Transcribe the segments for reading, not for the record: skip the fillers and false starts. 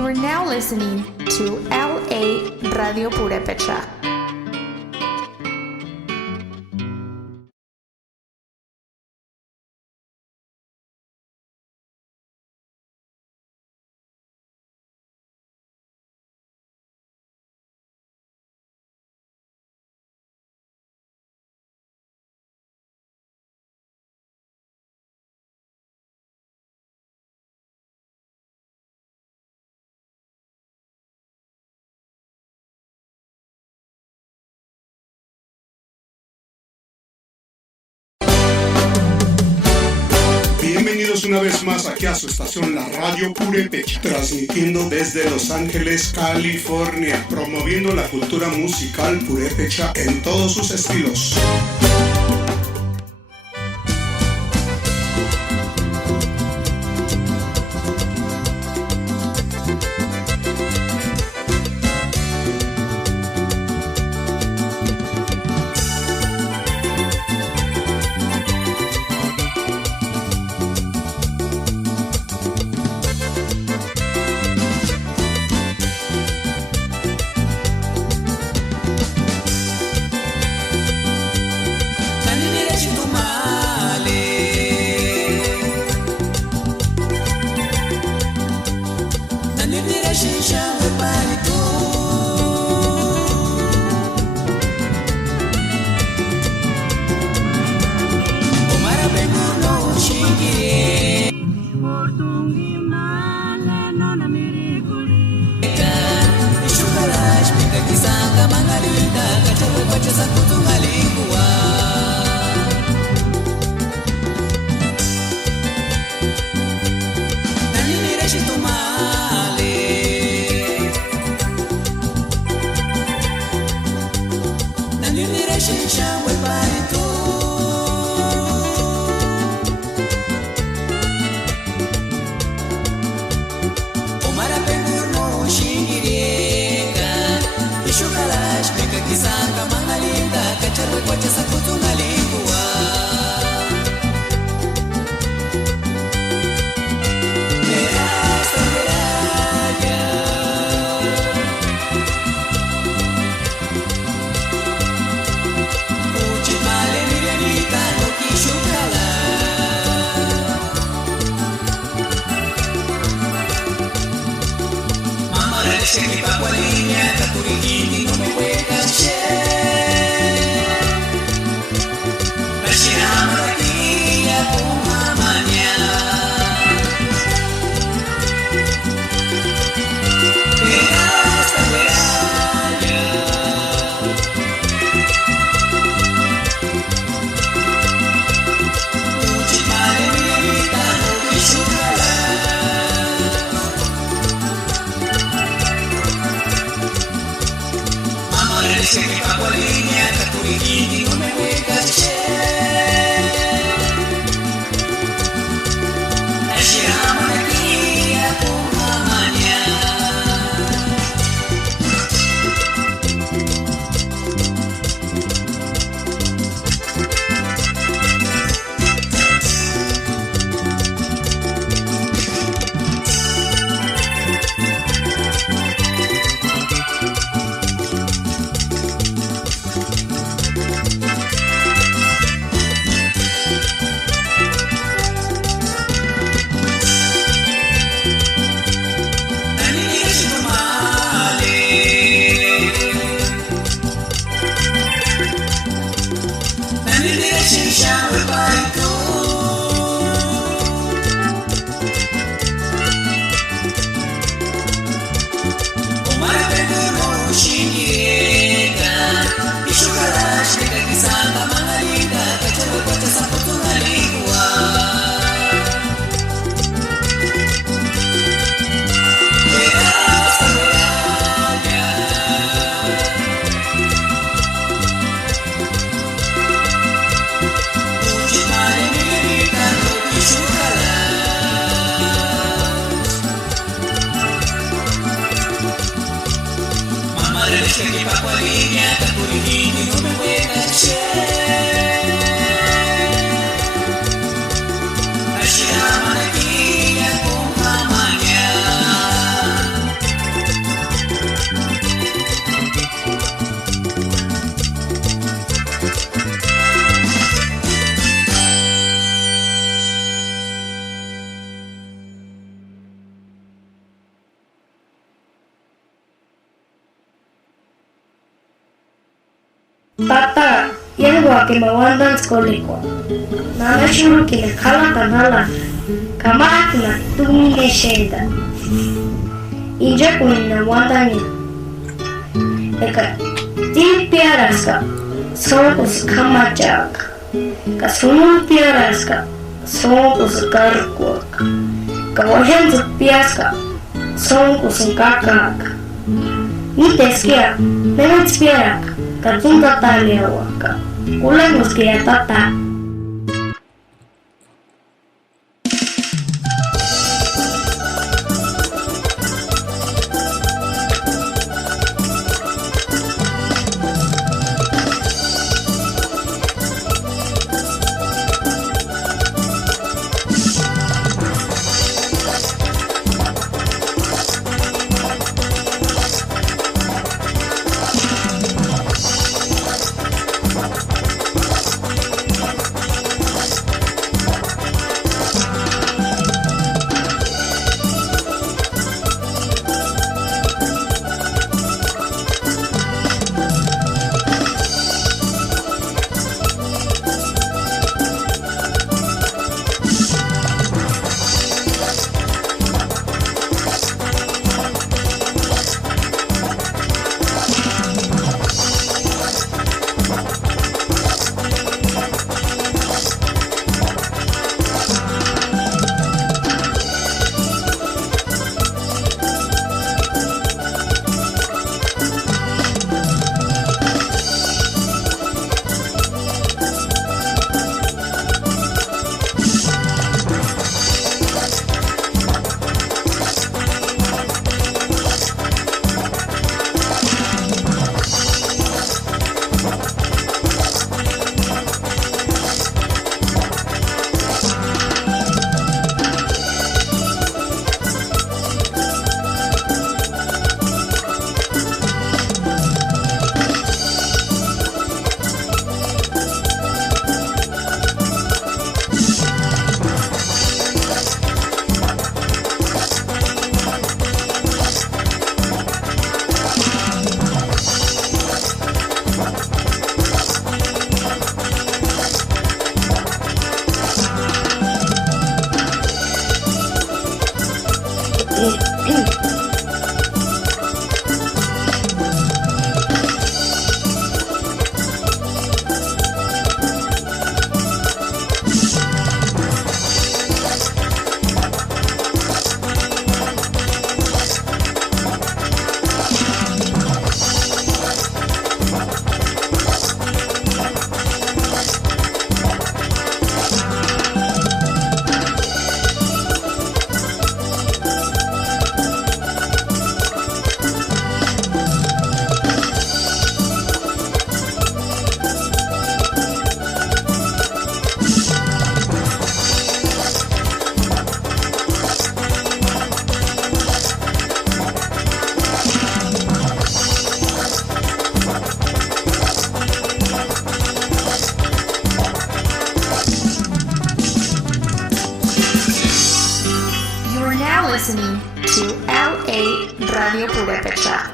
You are now listening to LA Radio Purepecha. Bienvenidos una vez más aquí a su estación La Radio Purepecha, transmitiendo desde Los Ángeles, California, promoviendo la cultura musical purepecha en todos sus estilos. Tata, yanwa ke mawandan skoliko. Nana shuru ke khala tanhala. Kamak na tumi shenda. Inja kuina wandani. Eka ti piaraska. Sokus kamachak. Kasun piaraska. Sokus karkuak. Kawahen piaska. Sokus kakak. Iteskia, menetspiak. Katunta taliawaka. Ulemos que ya tata. Listening to LA Radio Purepecha.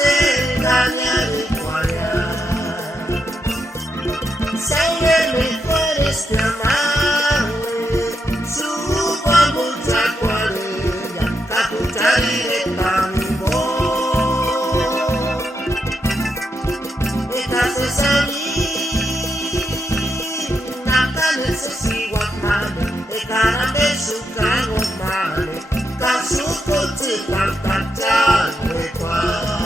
engañar y guayar. Sangre mejor es que amable, su mucha cuarella, caputari de tambo. Esta se salí, nakane se siwa mane, ekarame su cago mane, kasuko te kantata kwa.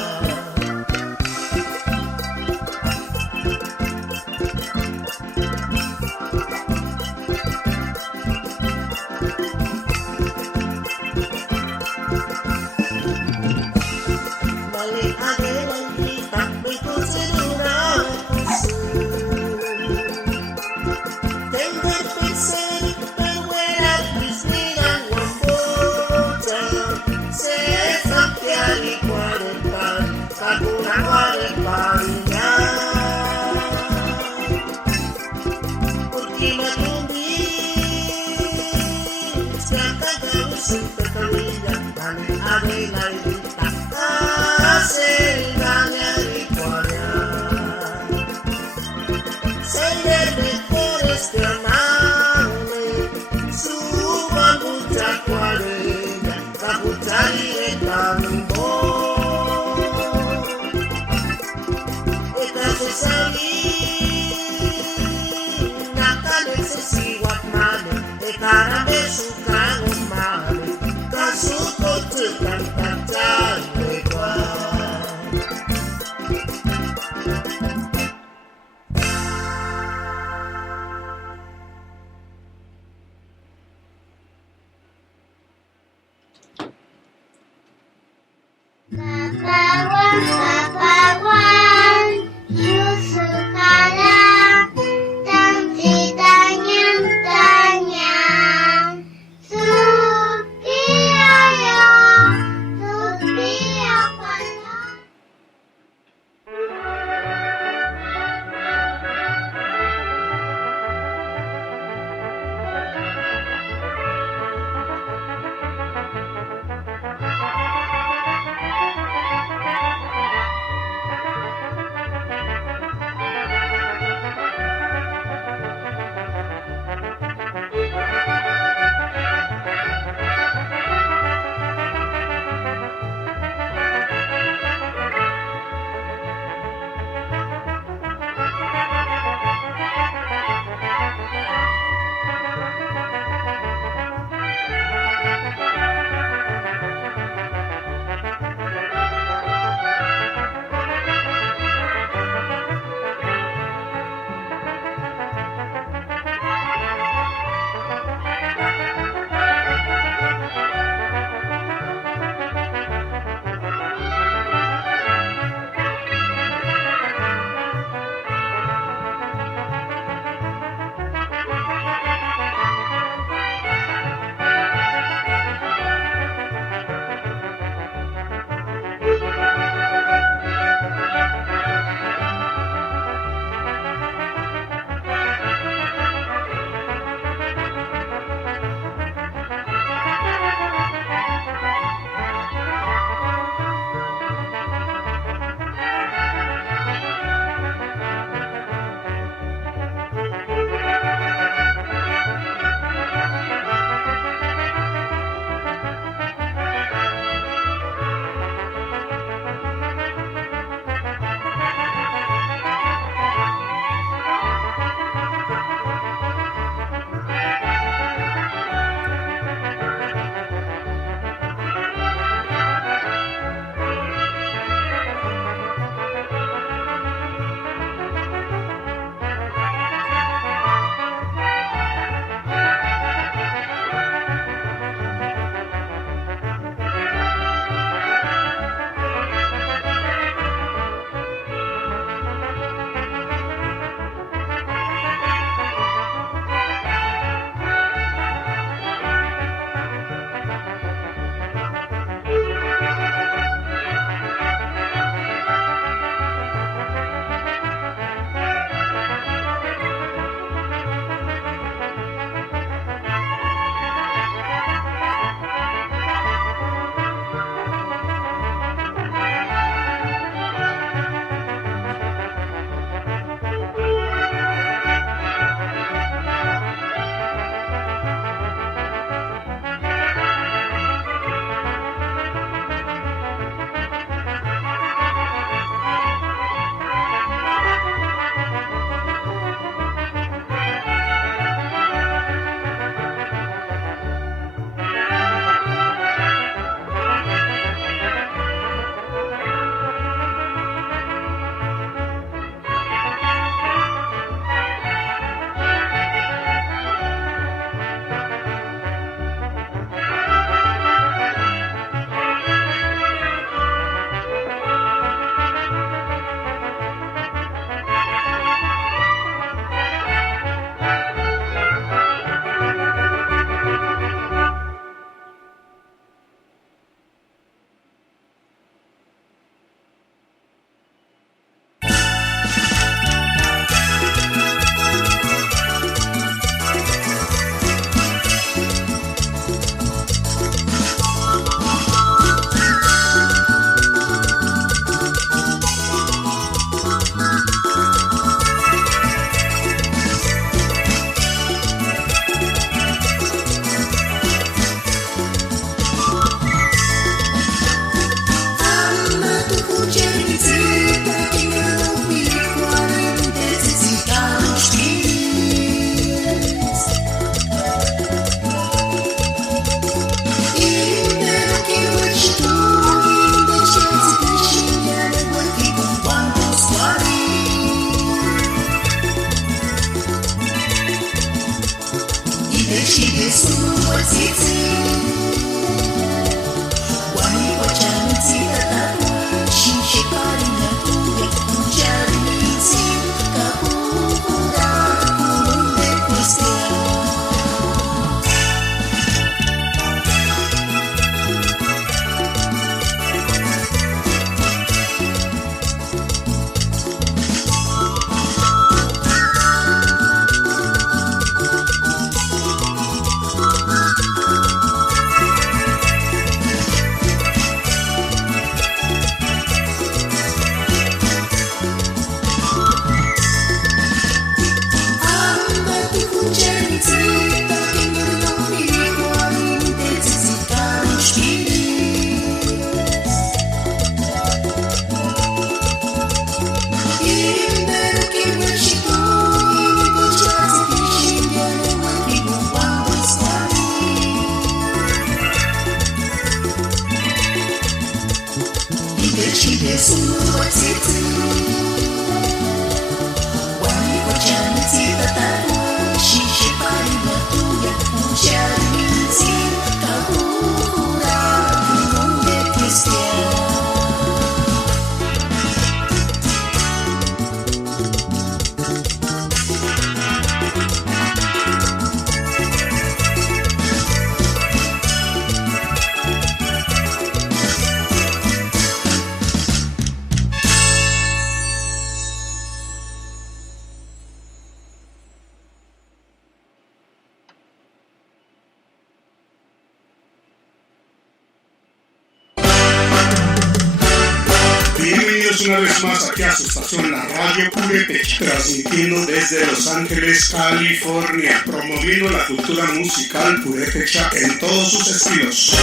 Una vez más aquí a su estación La Radio Purépecha, transmitiendo desde Los Ángeles, California, promoviendo la cultura musical purépecha en todos sus estilos.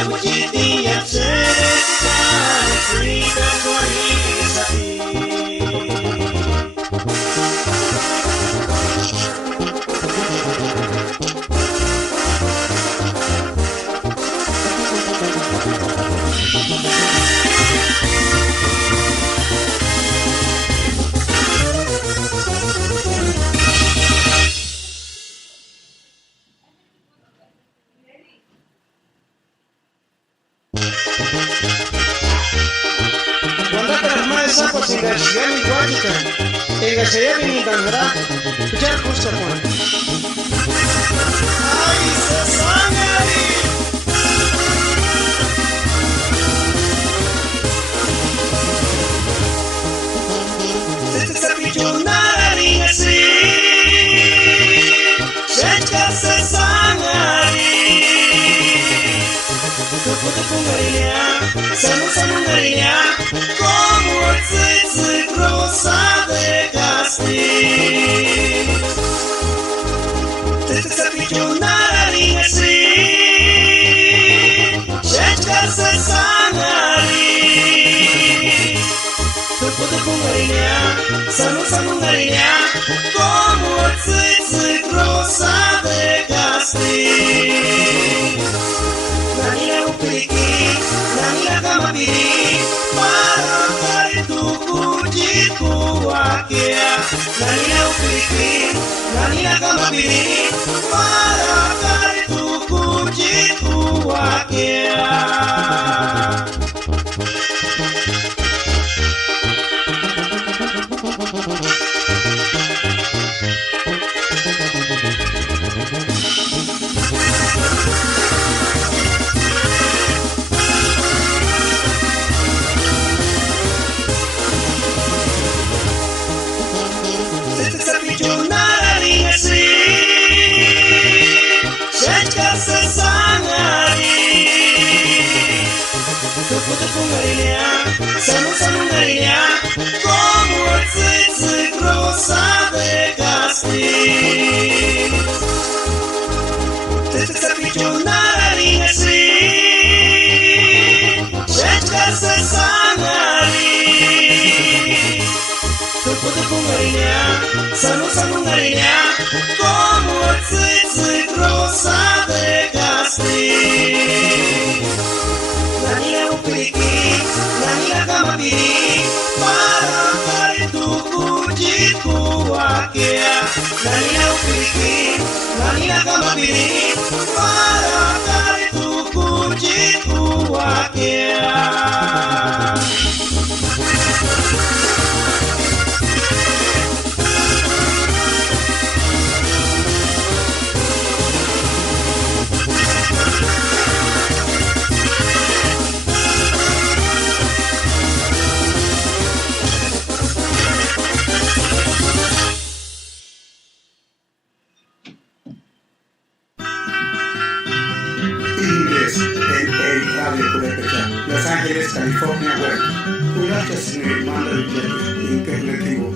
Emujitinha chesa, frita corisa Ingasiani Guajica, Ingasiani Nindandra, ya justo con. Ay, se sangari. Se sapichunari así, se sangari. Tu puto pungaria, sanu ngaria, como rosa de castillo. Te sapichunari así, se sangari. Tu puto pungaria, sanu ngaria, como rosa de castillo. Nanira upiki, nanira kamapiri, para tu kujiku wakia. Nanira upiki, nanira kamapiri, para tu kujiku wakia. Sanu ngaria, como rosa de castillo. Te sapichunari así, se sangari. Tu puto pungaria, sanu ngaria, como rosa de castillo. Nanira upiki, nanira kamapiri, para tu kujiku wakia. Nanira upiki, nanira kamapiri, para tu kujiku wakia. Los Ángeles, California, web. Cuidado sin el mando internetivo.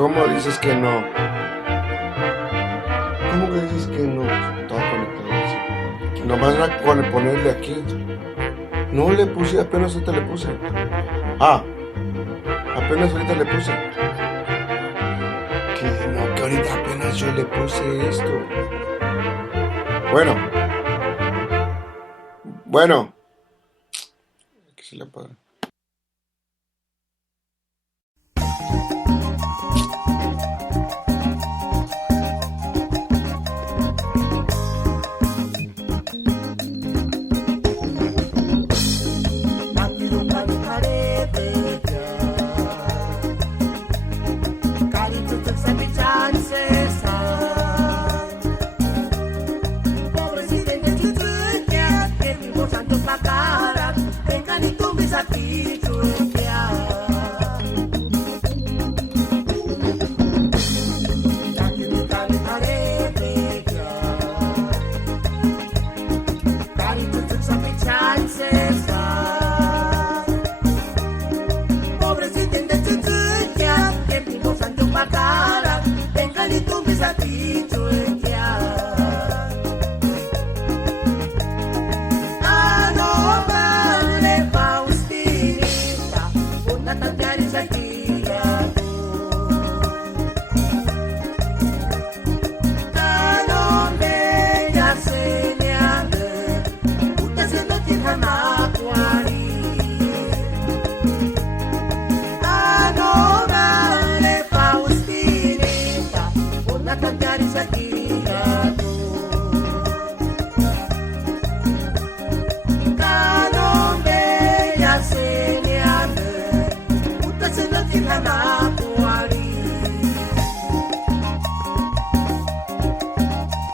¿Cómo dices que no? ¿Cómo que dices que no? Todo conectado así. Nomás era con ponerle aquí. No le puse, apenas ahorita le puse. Apenas ahorita le puse. Que no, que ahorita apenas yo le puse esto. Bueno. Aquí se le apaga.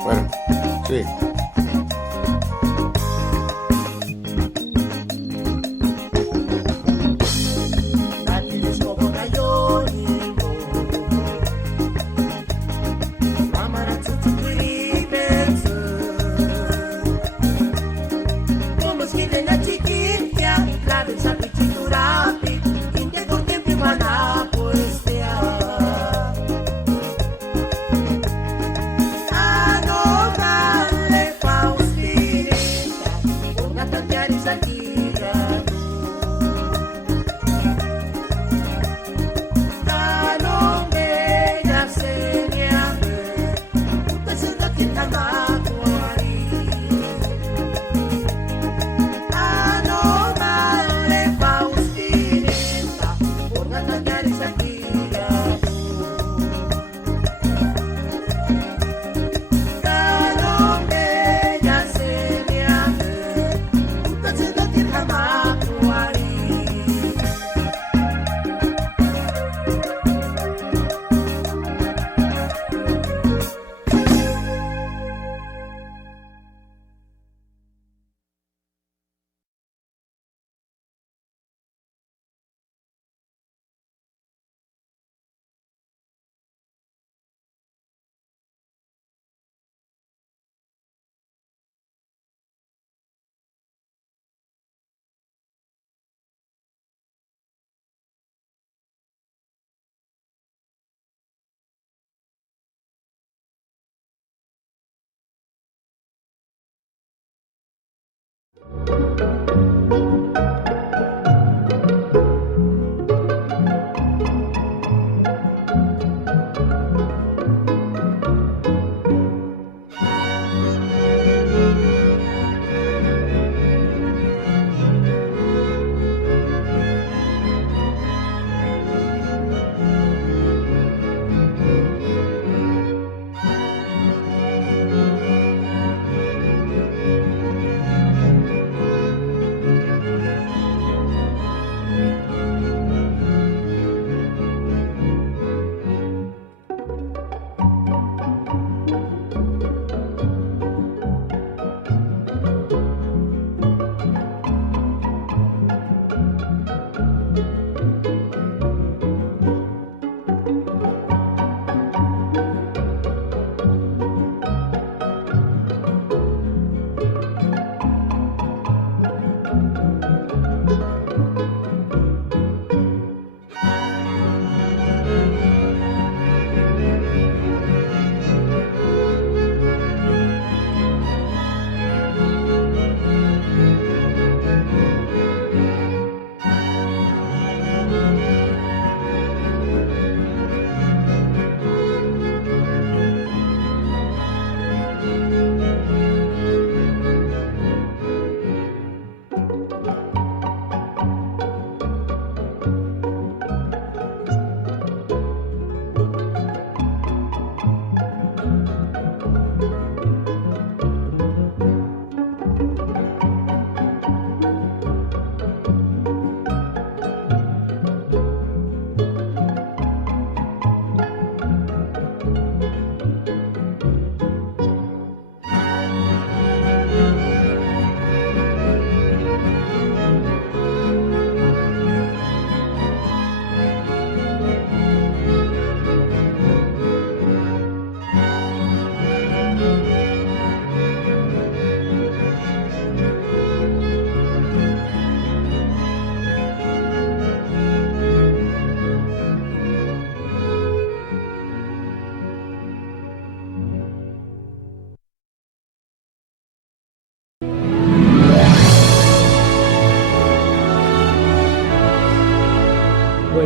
Bueno, sí.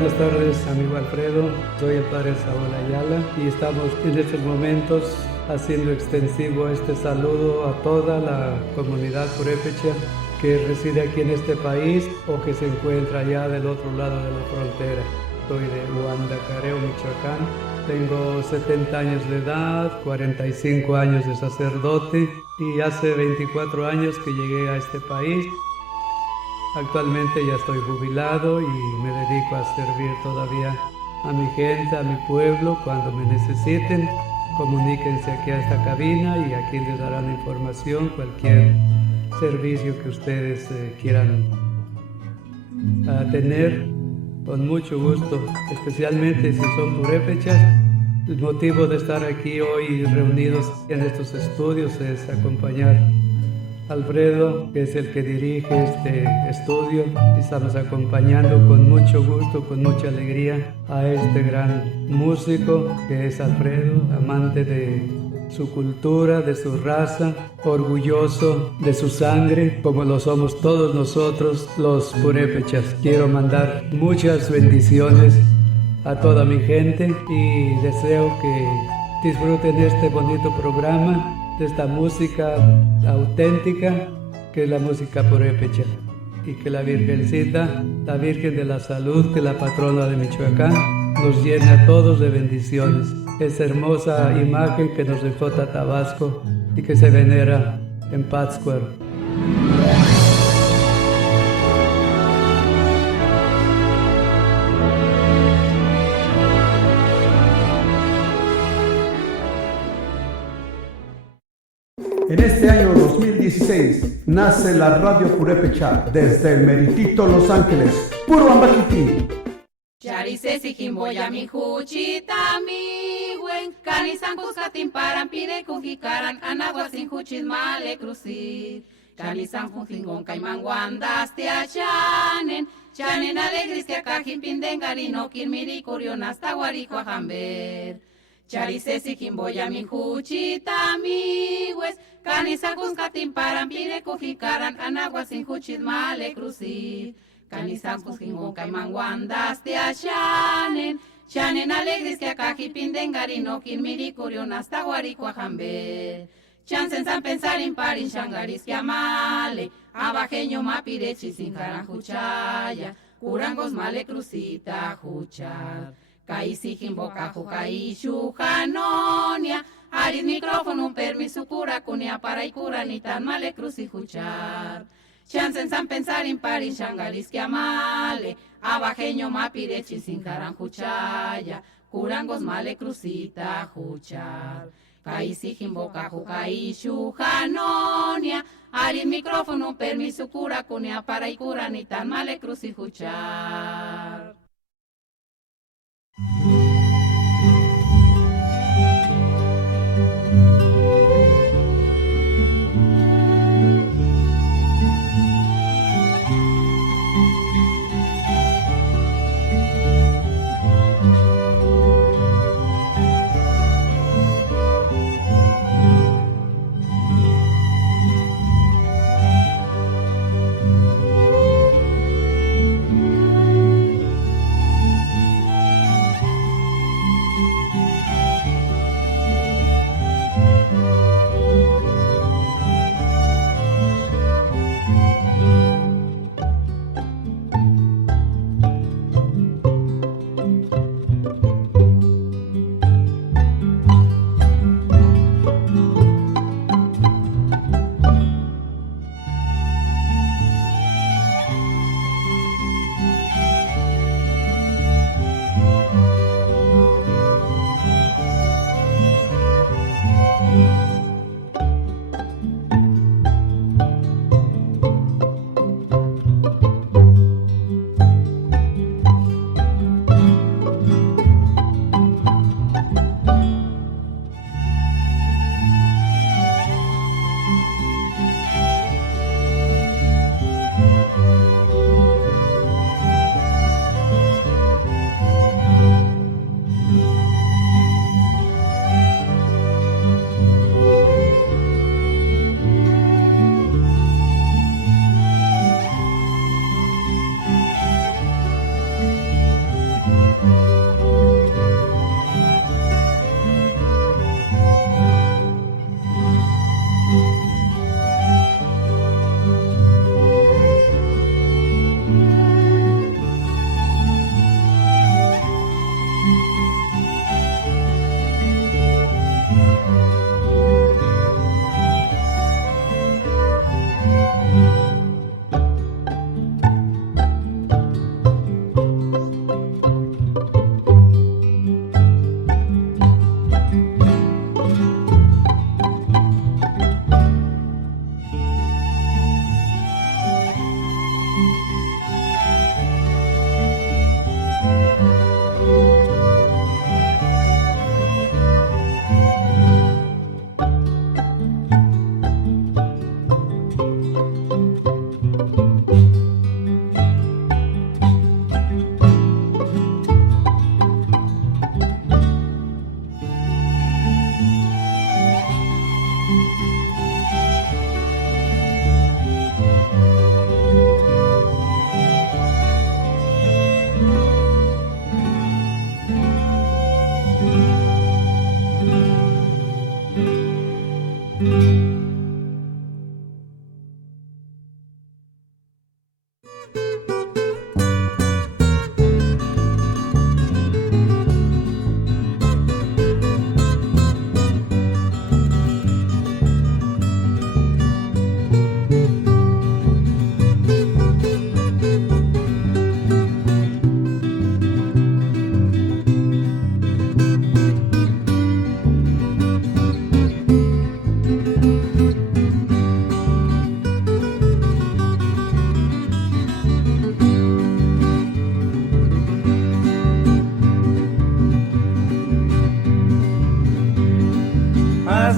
buenas tardes, amigo Alfredo. Soy el padre Saúl Ayala y estamos en estos momentos haciendo extensivo este saludo a toda la comunidad purépecha que reside aquí en este país o que se encuentra allá del otro lado de la frontera. Soy de Huandacareo, Michoacán. Tengo 70 años de edad, 45 años de sacerdote y hace 24 años que llegué a este país. Actualmente ya estoy jubilado y me dedico a servir todavía a mi gente, a mi pueblo. Cuando me necesiten, comuníquense aquí a esta cabina y aquí les darán información, cualquier servicio que ustedes quieran tener, con mucho gusto, especialmente si son purépechas. El motivo de estar aquí hoy reunidos en estos estudios es acompañar a Alfredo, que es el que dirige este estudio. Estamos acompañando con mucho gusto, con mucha alegría a este gran músico que es Alfredo, amante de su cultura, de su raza, orgulloso de su sangre, como lo somos todos nosotros los purépechas. Quiero mandar muchas bendiciones a toda mi gente y deseo que disfruten este bonito programa, de esta música auténtica que es la música purépecha, y que la Virgencita, la Virgen de la Salud, que es la patrona de Michoacán, nos llene a todos de bendiciones. Esa hermosa imagen que nos dejó Tabasco y que se venera en Pátzcuaro. En este año 2016 nace la Radio Purépecha desde el meritito Los Ángeles, puro Ambaquiti. Charisesi Jimboya mi Juchita mi wen Canisan Cuscatin Parampire Cujicaran Anaguasin Juchis Male Crucir Canisan Jujingon Caiman Guandas Chanen Chanen Alegris que Cajin Pindengarino Kirmiri Curion hasta Guarico Jamber Charisesi Jimboya mi Juchita mi wes Canisan Cuscatin Parampire Cujicaran Anaguasin Juchis Male Crucir Canisan Cusquingo Caiman Guandas Chanen Chanen Alegris que Acajipin Dengarino Kirmiri Curion hasta Guarico Jamber Chansen San pensar en Parin Shangaris que amale Abajeño Mapirechi sin Carajuchaya Curangos Male Crucita Juchar Caisi Jimboca Jucai Shujanonia Aris micrófono un permiso cura cunia para y cura ni tan male cruci Juchar Chansen San pensar en Parin Shangaris que amale Abajeño Mapirechi sin Caranjuchaya Curangos Male Crucita Juchar Caisi Jimboca Jucai Shujanonia Aris micrófono permiso cura cunia para y cura ni tan male cruci Juchar.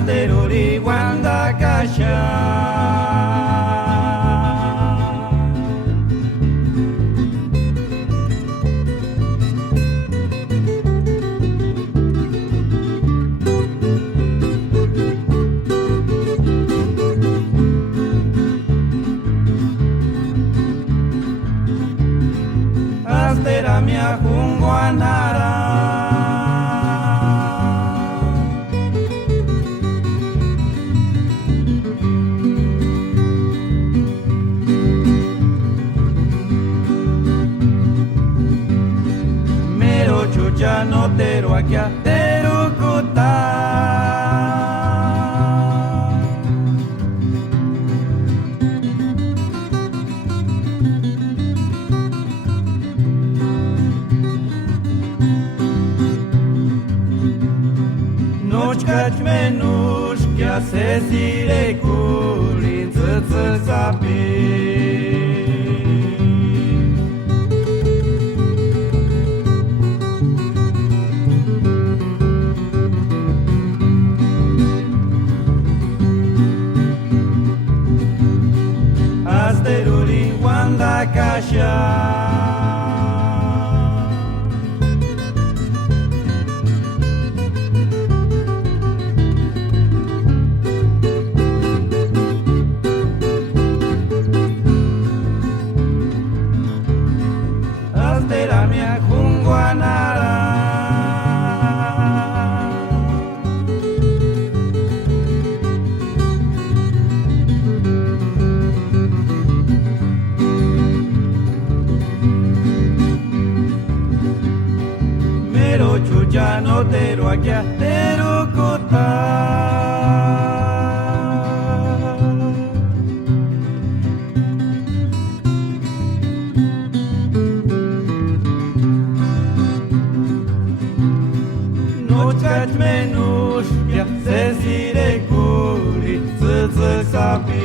Asteruri wanda kasha Astera mia junguanara Mero chucha notero aquí a Terucuta Nochkach menush kya se sire kulin tsu sapi Asteruri wanda kasha Astera mia junguanara Mero chucha notero aquí a Terucuta Nochkach menush kya se sire kuli tsu sapi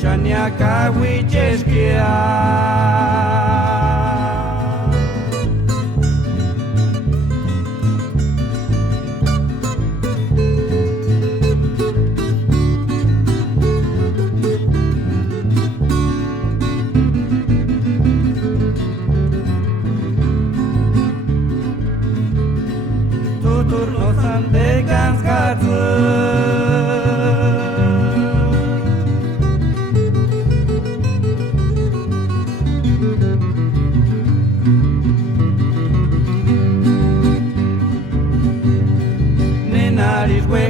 Shania kawicheskia Tutur no sande ganskatsu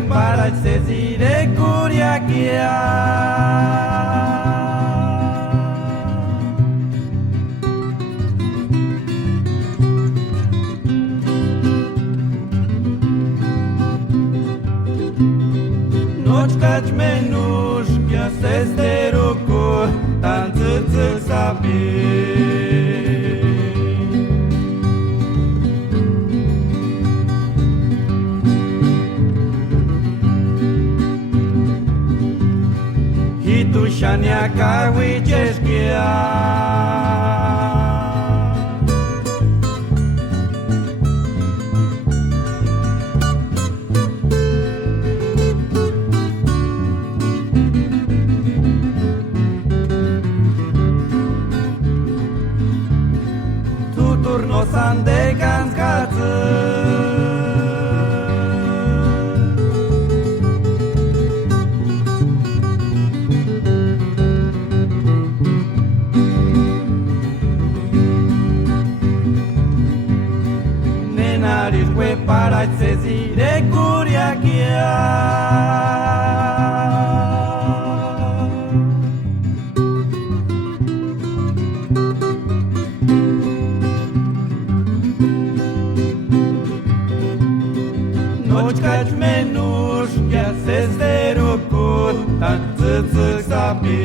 para se sire curiaquia Nochkach menush kya se steruku tan tsu sapi Shania kawicheskia Tutur no sande ganskatsu la sesi de curiaquia. Nochkach menush ya sesderu kutan tsutsuk sapi.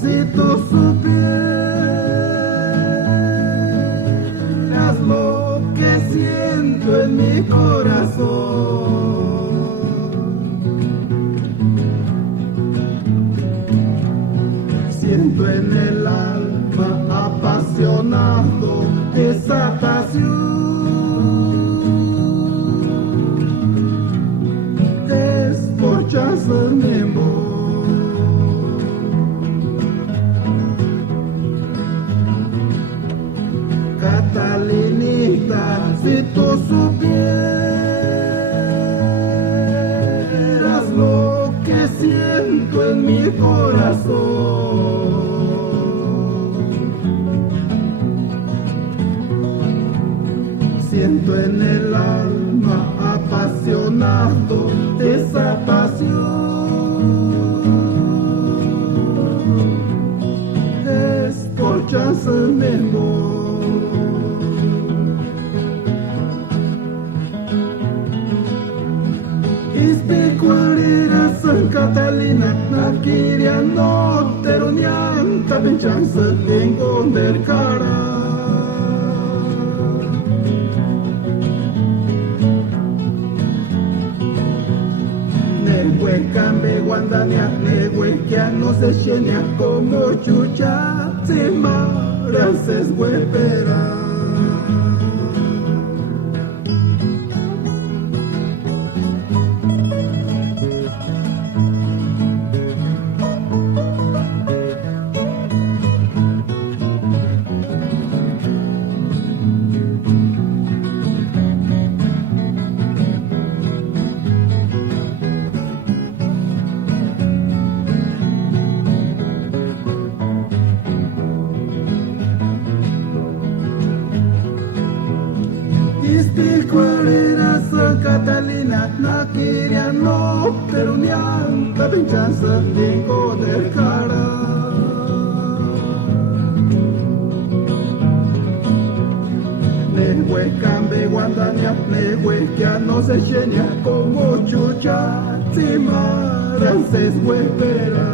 Si tú supieras lo que siento en mi corazón, siento en el alma apasionado esa pasión, es por chance mi amor. Catalinita, si tú supieras lo que siento en mi corazón, siento en el alma apasionado esa pasión, es por chance mi amor. San Catalina, nakiria no terunianta benchanza tengo del cara. Negüe cambe guandania, negüe que no se llena como chucha, se marances huepera. San Catalina, nakiria no terunianta benchanza tengo del cara. Negüe cambe guandania, negüe que no se llena como chucha, si marances huepera.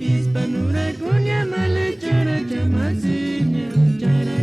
Hispanura cuña male chora chamaciña chara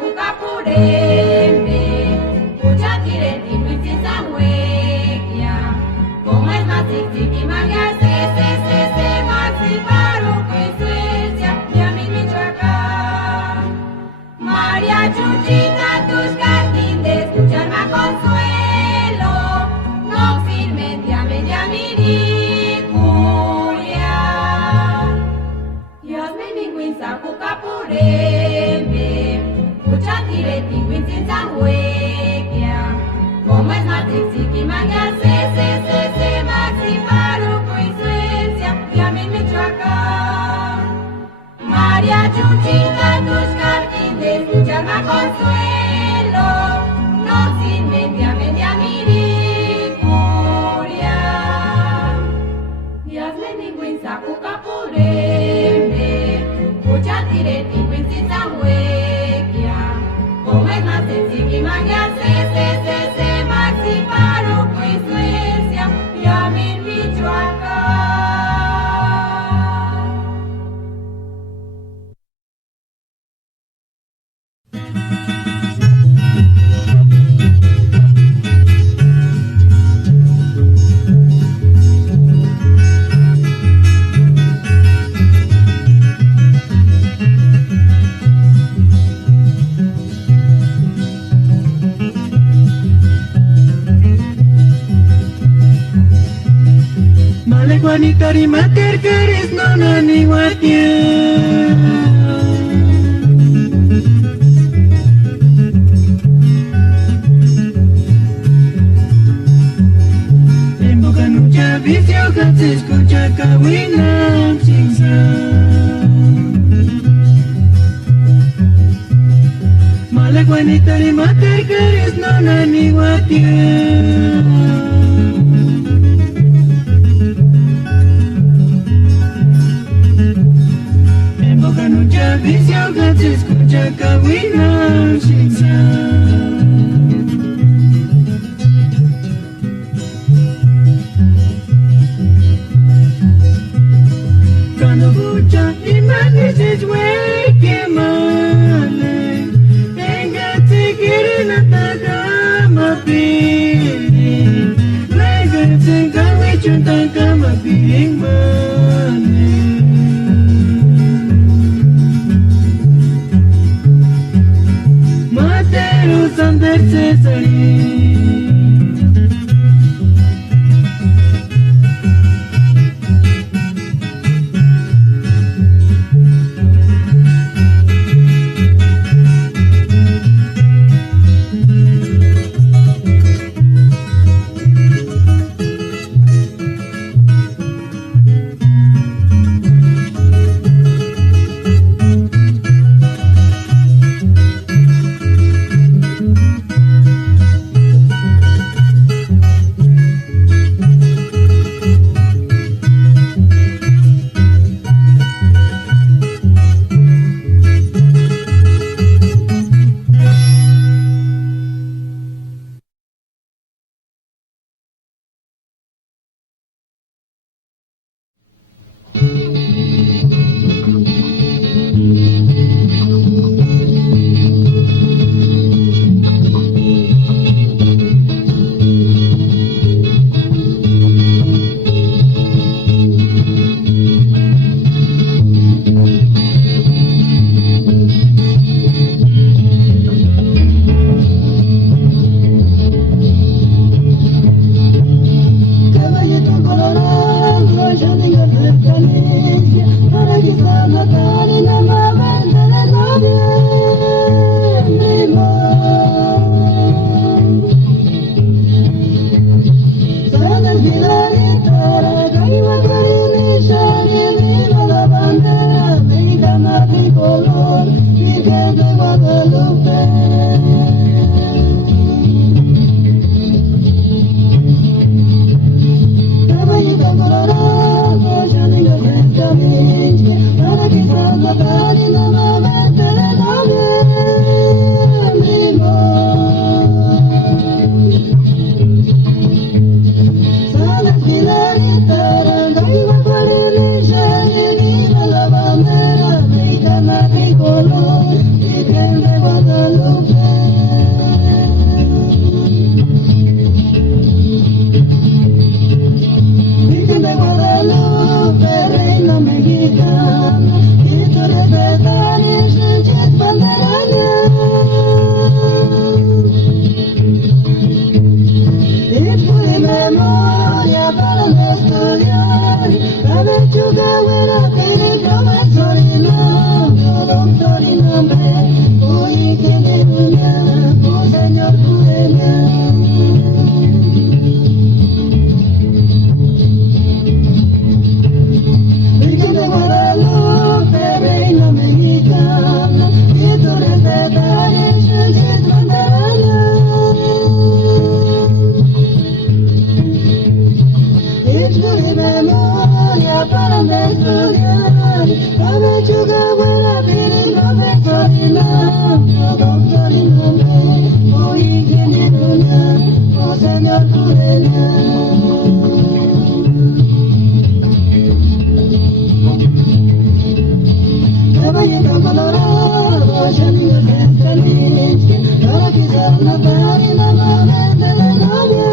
Kuka purembe, kucha kireti pureme, uchatire tinguin sin sanguequia, como es matrix y magia se maxi paru coincidencia, y a mí me choca. María Chuchita, tus jardines, escuchar más consuelo, no sin media mi curia. Y hazme ningún sacuca pureme, uchatire tinguin sin sanguequia, como es más sencillo y magia se maxi paru coincidencia, y a mí me choca. Juanita y mater queres no ni guatia. En boca nucha vicio que se escucha cahuina chinsa. Mala Juanita y mater queres no ni guatia. Vicio que se escucha cahuina chinsa. Cuando escucha y me dices güey que male, venga te quieren atacar ma piri, venga te cahui chunta cama piring male. Sanderse salir. estudiar, ave chuga buena pide profesorina, o doctorina, o ingeniero, o señor cureña. Caballero colorado, ya niño que feliz, para quizás no pare la madre de la novia.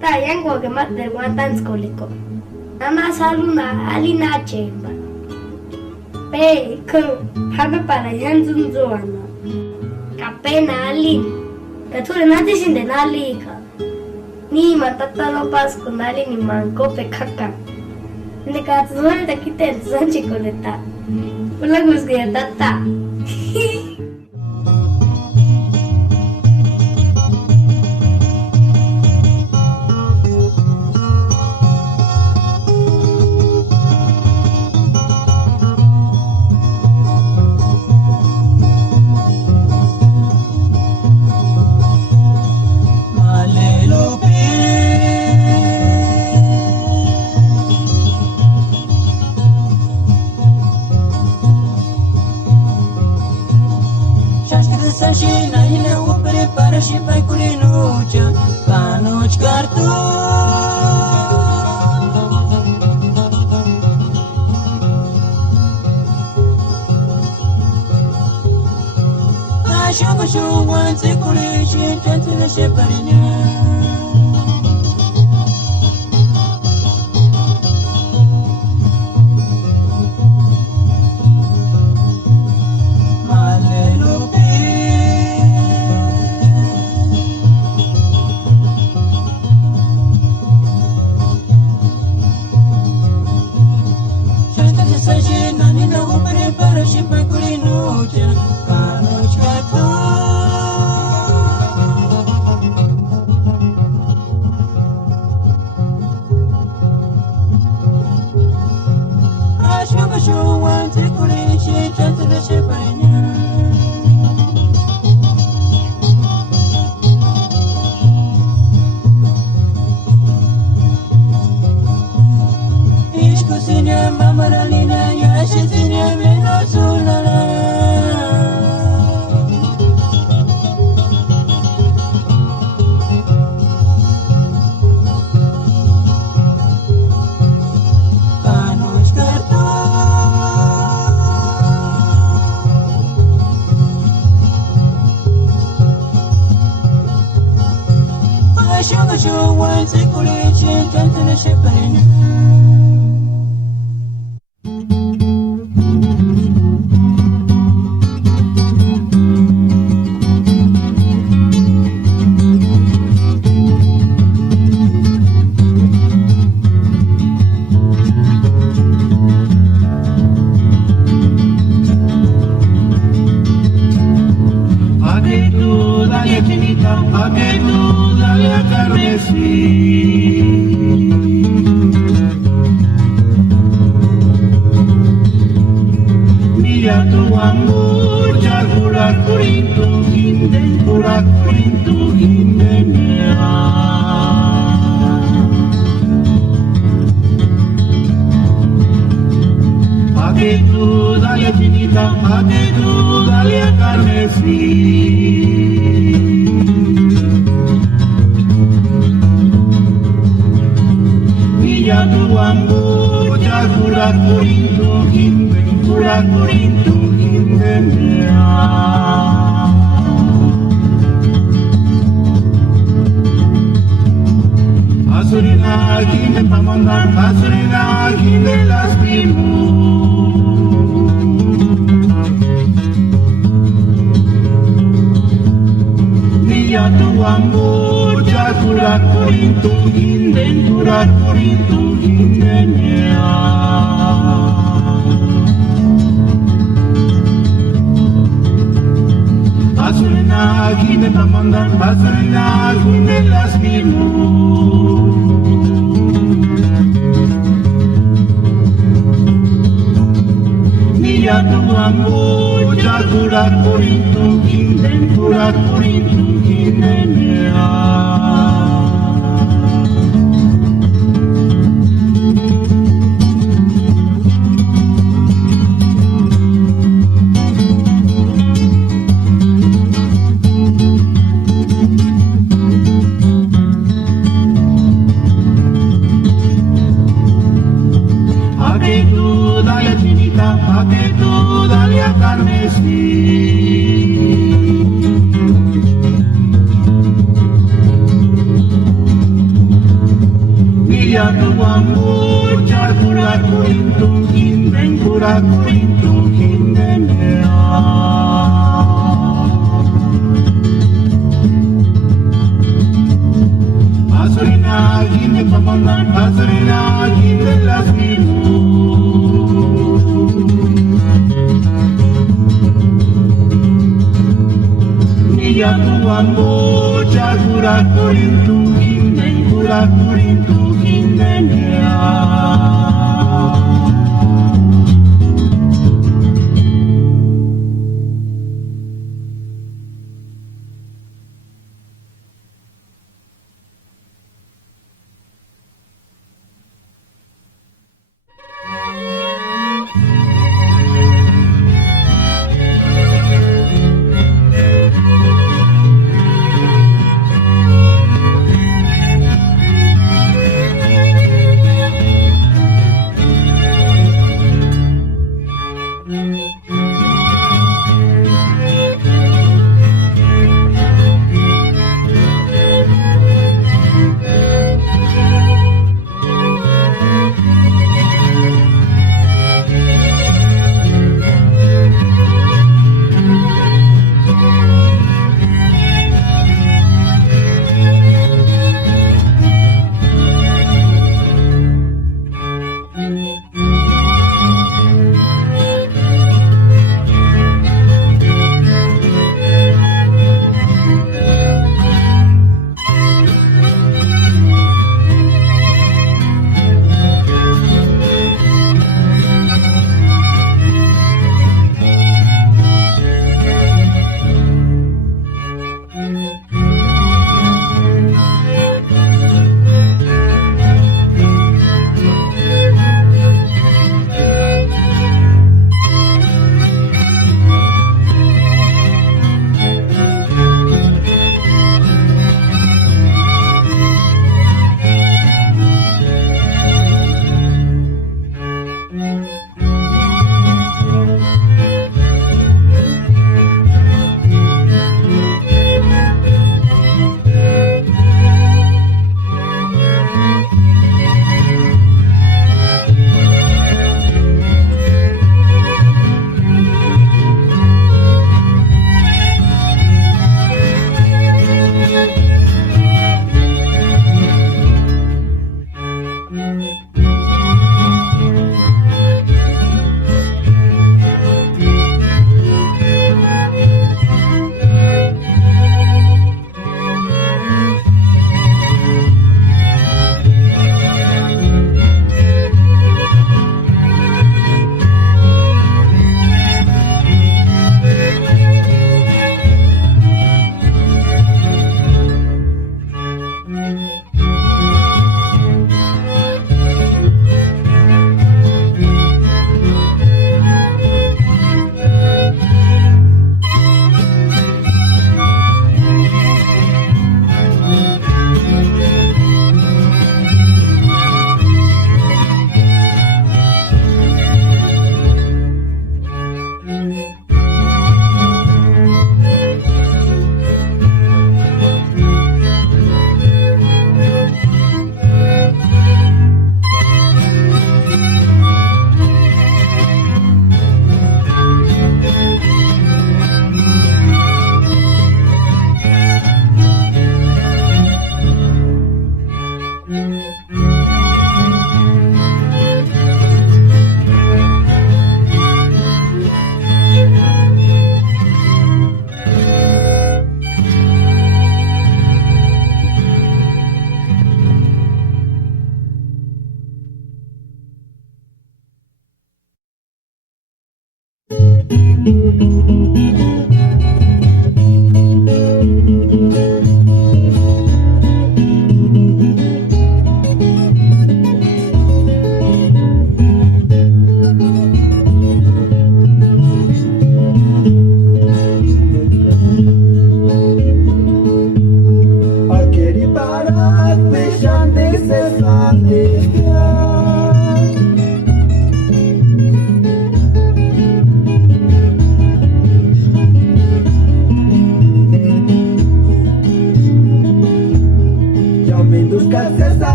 Tayangwa que mate guantans coliko. Nana saluna alina chemba. Pe kuru habe para yanzun zoana. Kapena alin. Kature nati sinde nalika. Ni matatalo pas kunali ni manko pe kaka. Ni katsuan ta kite zanchi koleta. Ulagus gaya tata. și pe culinucea, ca nuci cartu. Ashunga shungwan sikuli shi chantila sheparinya.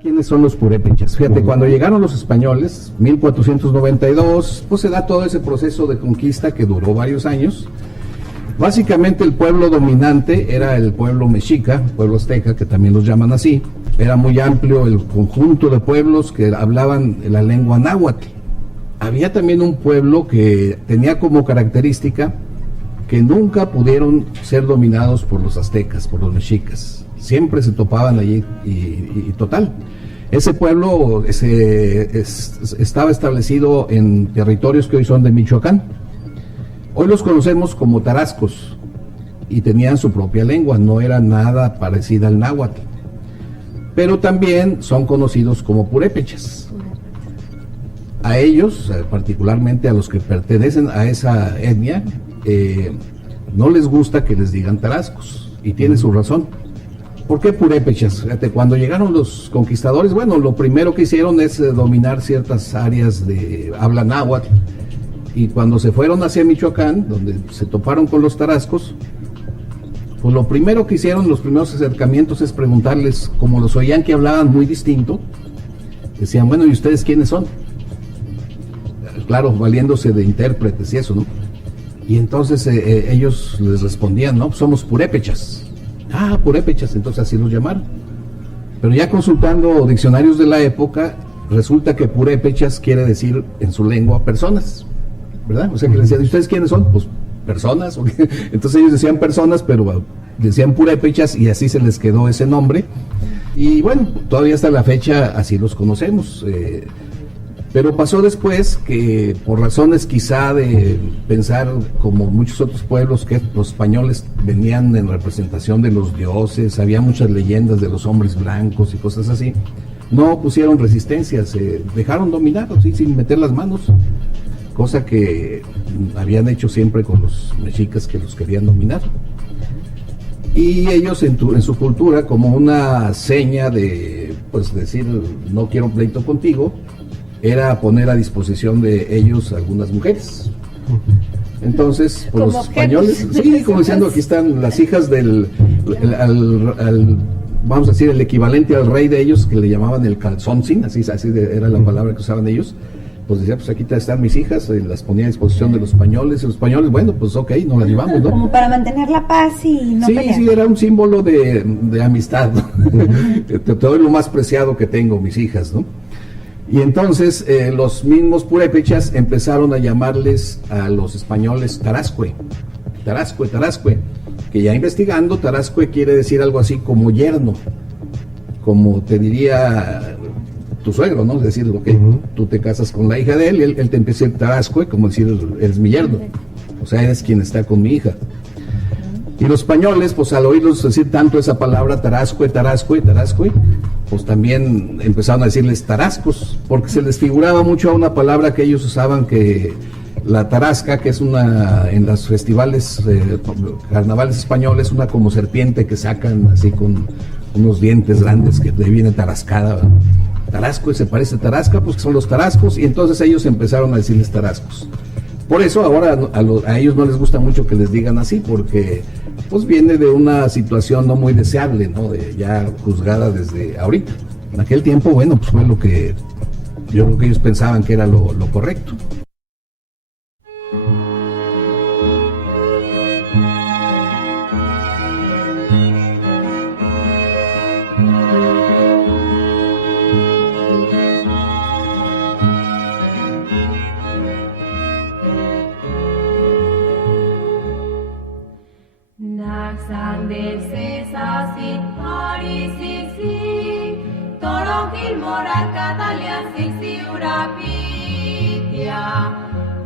¿Quiénes son los purépechas? Fíjate, cuando llegaron los españoles, 1492, pues se da todo ese proceso de conquista que duró varios años. Básicamente el pueblo dominante era el pueblo mexica, pueblo azteca, que también los llaman así. Era muy amplio el conjunto de pueblos que hablaban la lengua náhuatl. Había también un pueblo que tenía como característica que nunca pudieron ser dominados por los aztecas, por los mexicas. Siempre se topaban allí y total. Ese pueblo estaba establecido en territorios que hoy son de Michoacán. Hoy los conocemos como tarascos y tenían su propia lengua, no era nada parecida al náhuatl. Pero también son conocidos como purépechas. A ellos, particularmente a los que pertenecen a esa etnia, no les gusta que les digan tarascos, y tiene su razón. ¿Por qué purépechas? Fíjate, cuando llegaron los conquistadores, bueno, lo primero que hicieron es dominar ciertas áreas de habla náhuatl, y cuando se fueron hacia Michoacán, donde se toparon con los tarascos, pues lo primero que hicieron, los primeros acercamientos, es preguntarles, como los oían que hablaban muy distinto, decían, bueno, ¿y ustedes quiénes son? Claro, valiéndose de intérpretes y eso, ¿no? Y entonces ellos les respondían, no, somos purépechas. Ah, purépechas, entonces así los llamaron. Pero ya consultando diccionarios de la época, resulta que purépechas quiere decir en su lengua personas, ¿verdad? O sea que les decían, ¿y ustedes quiénes son? Pues personas. Entonces ellos decían personas, pero decían purépechas y así se les quedó ese nombre. Y bueno, todavía hasta la fecha así los conocemos. Pero pasó después que, por razones quizá de pensar como muchos otros pueblos, que los españoles venían en representación de los dioses, había muchas leyendas de los hombres blancos y cosas así, no pusieron resistencia, se dejaron dominar, ¿sí? Sin meter las manos, cosa que habían hecho siempre con los mexicas que los querían dominar. Y ellos en su cultura, como una seña de, pues decir, no quiero pleito contigo, era poner a disposición de ellos algunas mujeres. Entonces, pues los españoles, sí, como diciendo, aquí están las hijas del, vamos a decir, el equivalente al rey de ellos, que le llamaban el calzoncín, así era la palabra que usaban ellos, pues decía, pues aquí están mis hijas, las ponía a disposición de los españoles, y los españoles, bueno, pues ok, nos las llevamos, ¿no? Como para mantener la paz y no pelear. Sí, era un símbolo de amistad, ¿no? Te doy lo más preciado que tengo, mis hijas, ¿no? Y entonces los mismos purépechas empezaron a llamarles a los españoles Tarascue, que ya investigando, Tarascue quiere decir algo así como yerno, como te diría tu suegro, ¿no? Es decir, tú te casas con la hija de él, él te empieza a decir Tarascue, como decir, eres mi yerno, o sea, eres quien está con mi hija. Y los españoles, pues al oírlos decir tanto esa palabra Tarascue, pues también empezaron a decirles tarascos, porque se les figuraba mucho a una palabra que ellos usaban, que la tarasca, que es una, en los festivales, carnavales españoles, una como serpiente que sacan así con unos dientes grandes, que de ahí viene tarascada, ¿verdad? Tarasco, y se parece a tarasca, pues que son los tarascos, y entonces ellos empezaron a decirles tarascos. Por eso ahora a ellos no les gusta mucho que les digan así, porque pues viene de una situación no muy deseable, ¿no? Ya juzgada desde ahorita. En aquel tiempo, bueno, pues fue lo que yo creo que ellos pensaban que era lo correcto.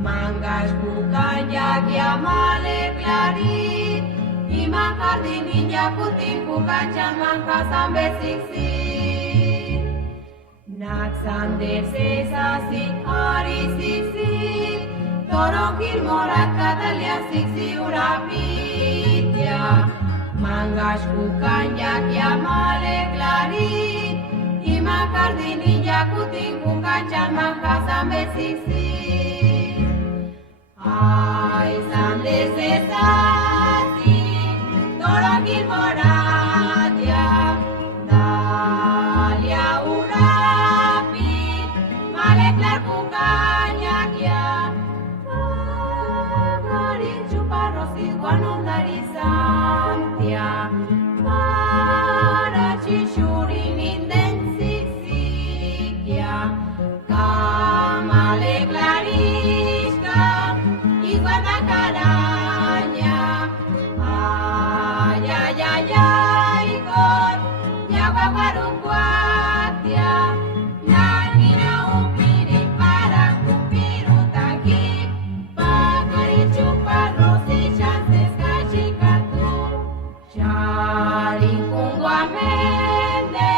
Mangas bukanyak ya male clarit Ima kardin ninja kuting kukancan mangka sambe siksi Naksan de sesasi hari siksi Torokil morat katalia siksi urapitya Mangas bukanyak ya male clarit Ima kardin ninja kuting kukancan mangka sambe siksi Ay, Sande Sesasi, Dorogil Moradia, Dalia Urapi, Maleklar Kukanyakia, Garin Chuparrosis, Guanondari Santia, Para Chishurin Indensisikia, Kamale Clarishka, Iguana caraña, ay, ay, ay, ay, con Yaguaguarucuatia, Nanina upiri para cupiru tanqui, Pacarichu parros y chances cachicatu, Charingunguamende,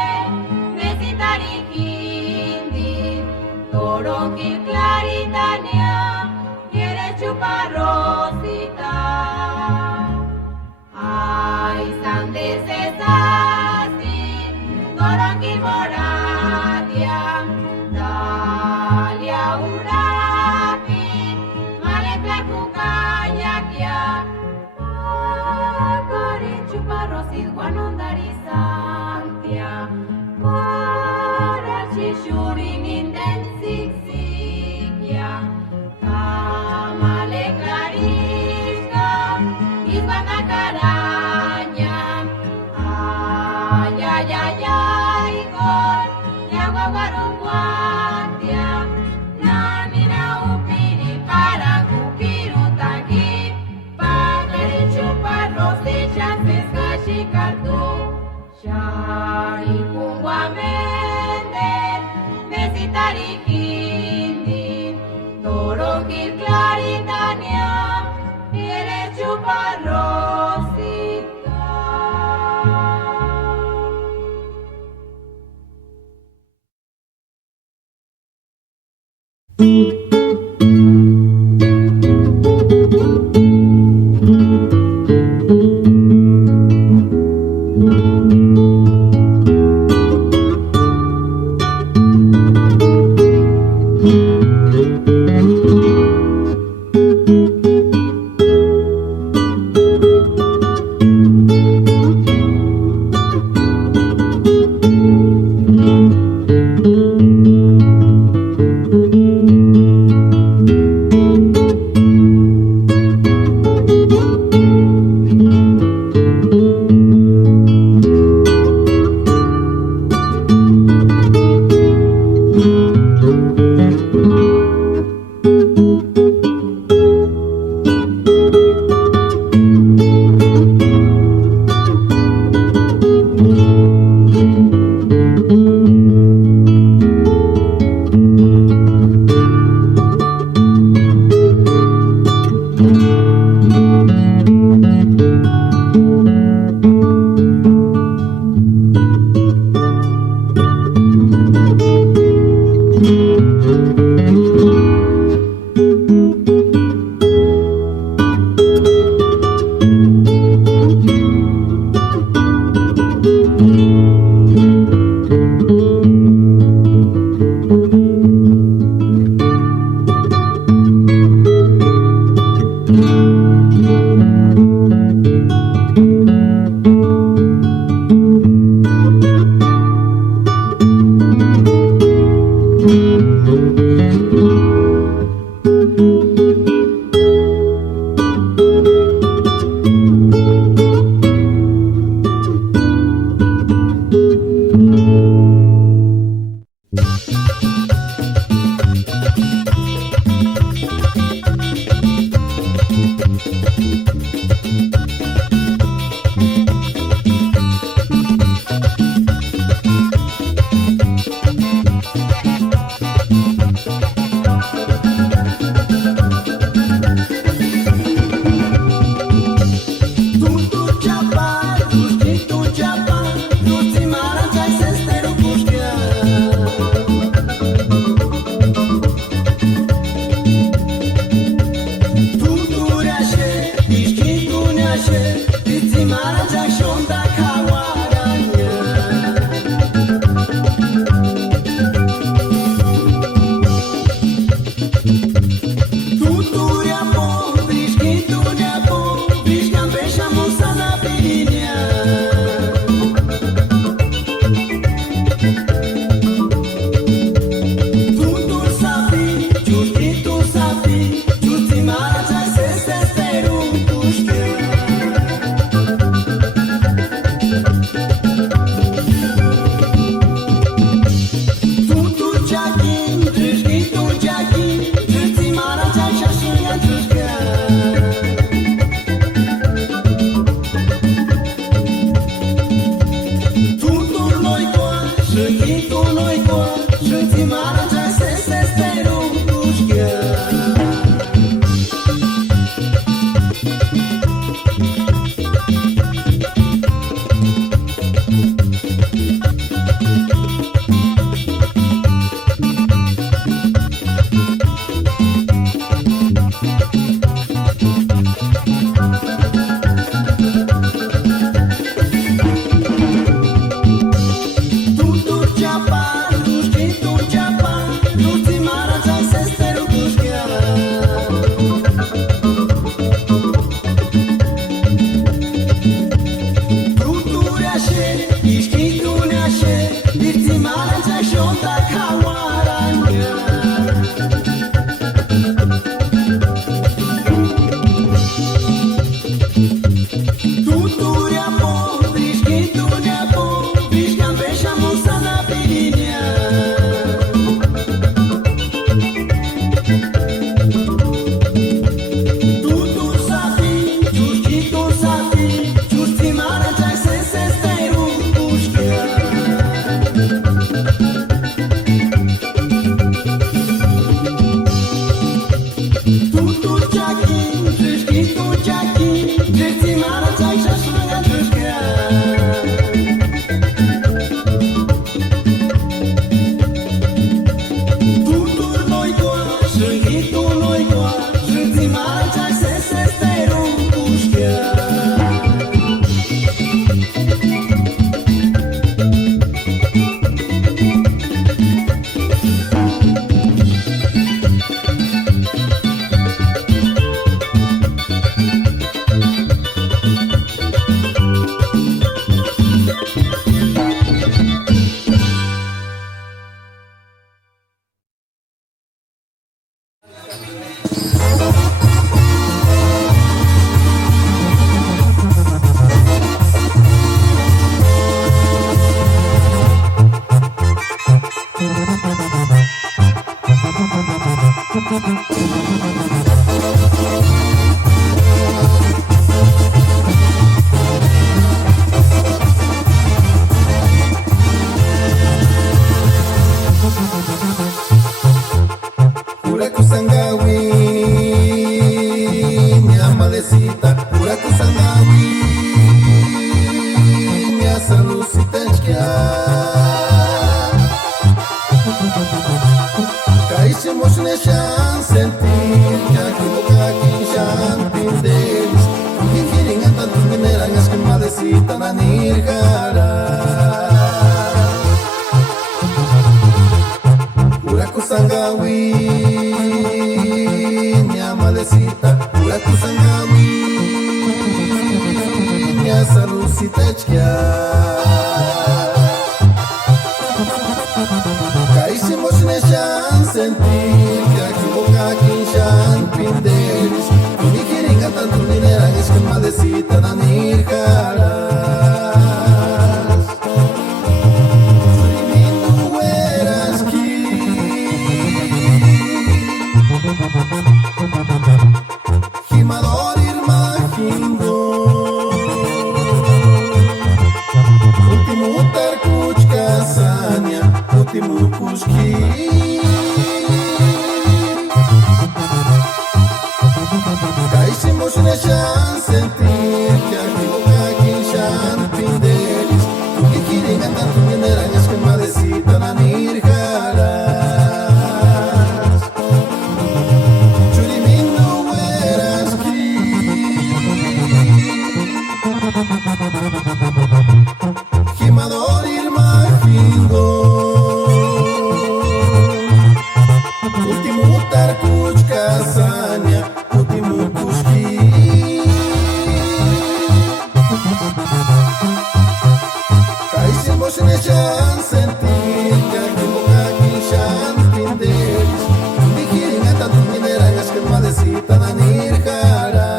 Mesitari Hindi, Toronqui Claritania, Chuparrosita, ay, Sande Sesasi, Toronqui Moradia, Dalia Urapi, Malekla Kukanyakia, Karin Chuparrosis, Guanondari Santia, para Chishurin Indensixia, Male Clarishka, Iguana caraña, ay, ay, ay, ay, con Yaguaguarucuatia, Nanina upiri para cupiru tanqui, Pacari chuparros y chances cachicartu, Charingunguamende, Mesitari Hindi, Torokil Claritania, eres Chuparrosita. Himadori kushki Caísimos na chance sentir que aqui boca aqui shan pindelis Tu que quieren andar tu mineran es que madecita na nirjaras Churimindu eras ki Himador irma hingo Último tarkuch kasanya Último kushki Caísimos na chan sentir que aqui boca aqui shan pindelis Dikirin ata tu mineran as que madecita na nirjara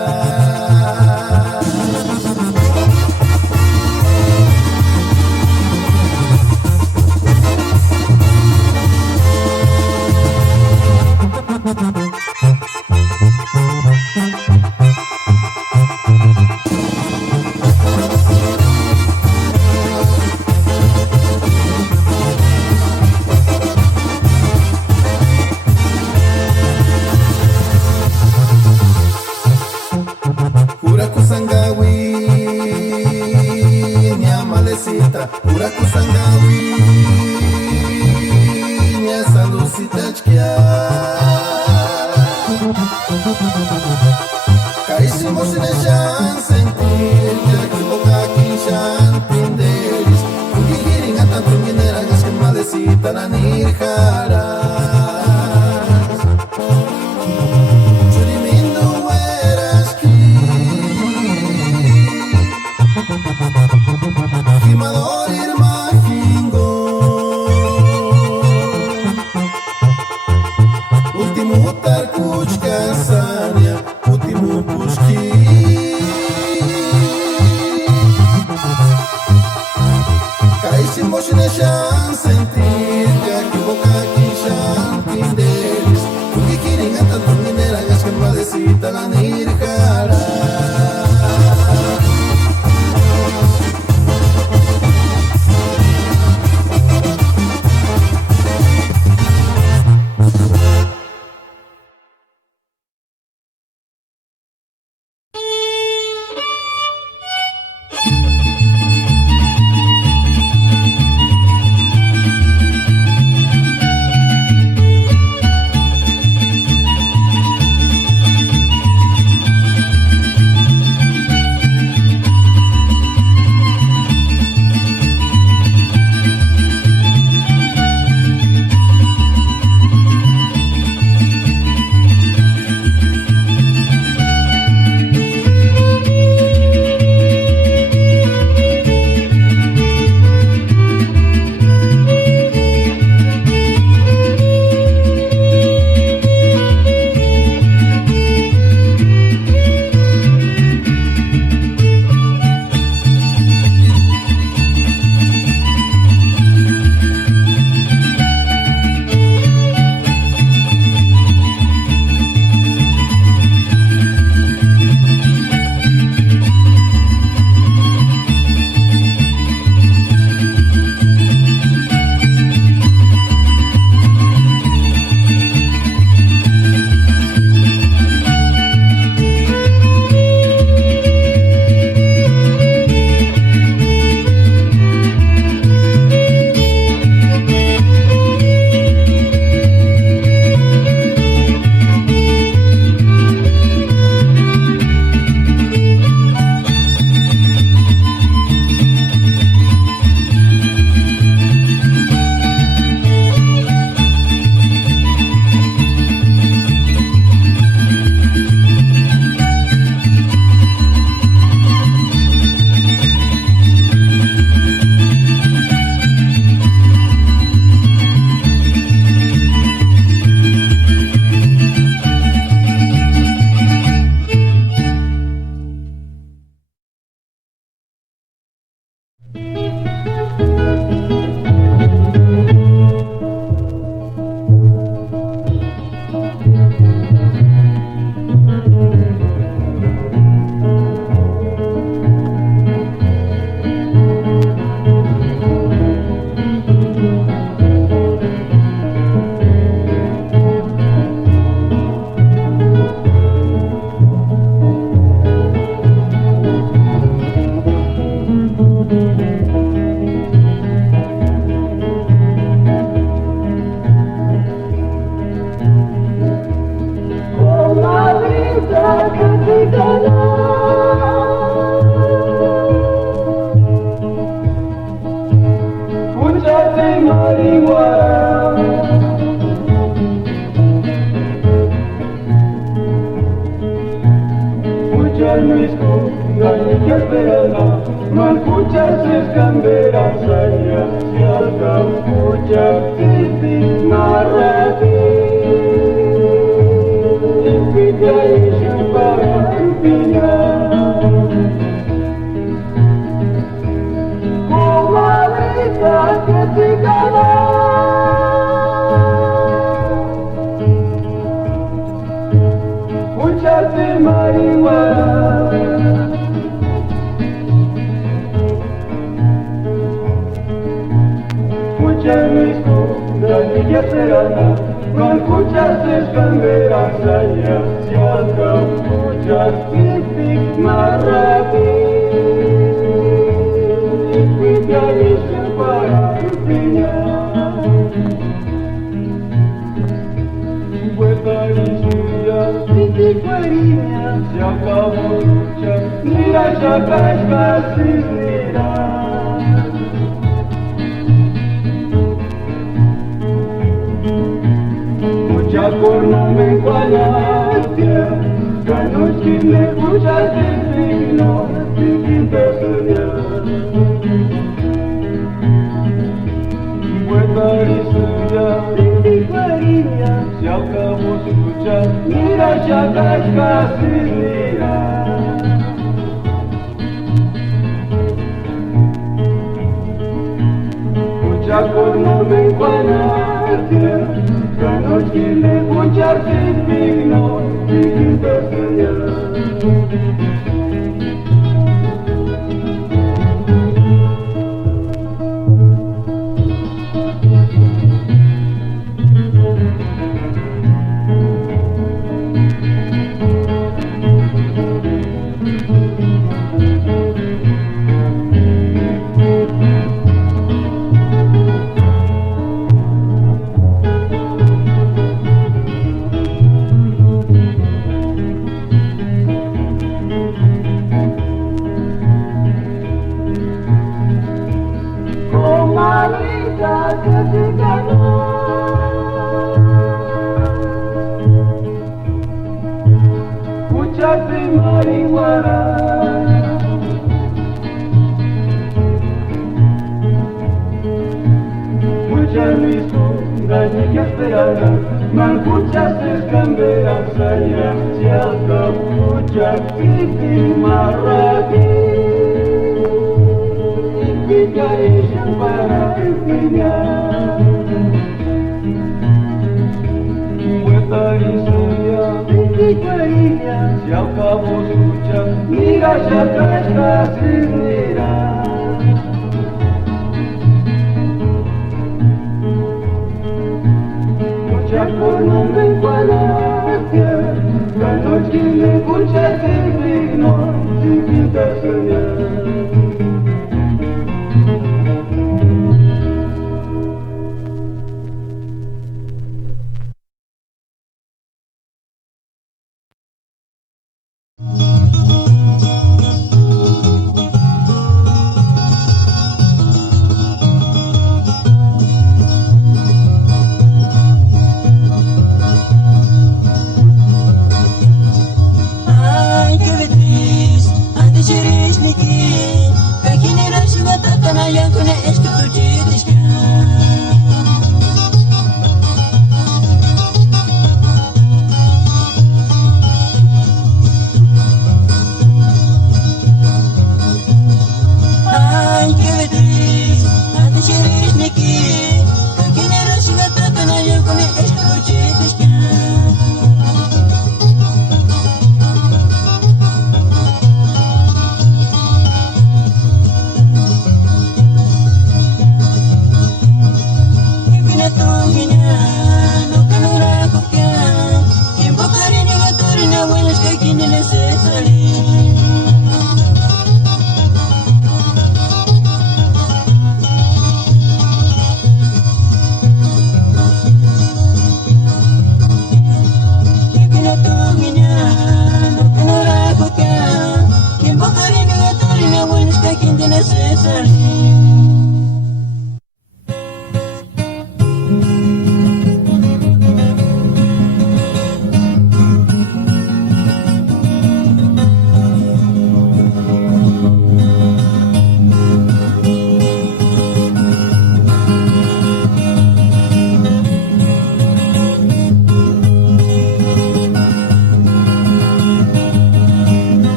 Urakusangawi nya malecita Urakusangawi nya salucita chkia Caísimos na chan sentir que aqui boca aqui shan pindelis Porque girin a tanto mineran as que malecita na nirjaras Churimindu eras ki Himador irma hingo Último tarkuch kasanya Último kushki escuchar mis cosas y que esperará, no escuchas escamberas allá, si alca escucha titi narrati, y pide y para empinar. Comadrita que te gana, escucharte marihuana, escuchas mis cosas y ya será, no escuchas escamberas allá, si alca escuchas titi narrati, y pide para empinar. Vuelta y suya, titi cueriña, se acabó lucha, mira ya cascas y mira. Mucha corno me encualatia, canochi me escuchas el signo, sin personal. Vuelta y suya, titi cueriña, se acabó su lucha, mira ya cascas y mira. Mucha corno me encualatia, canochi me escuchas el signo, sin personal. Comadrita que te ganó, escuchaste marihuana, escuchas mis cosas y que esperará, no escuchas escamberas allá, si alca escuchas titi marrati, y pica ella para empinar. Vuelta y suya, titi cueriña, se acabó su lucha, mira ya cascas y mira. Mucha corno me encualatia, canochi me escuchas el signo, sin personal. Ay, qué beatriz, antes eres mi quien, que quien era si va tan allá con esto tu chitis. Ay, qué beatriz, antes eres mi quien, que quien era si va tan allá con esto tu chitis.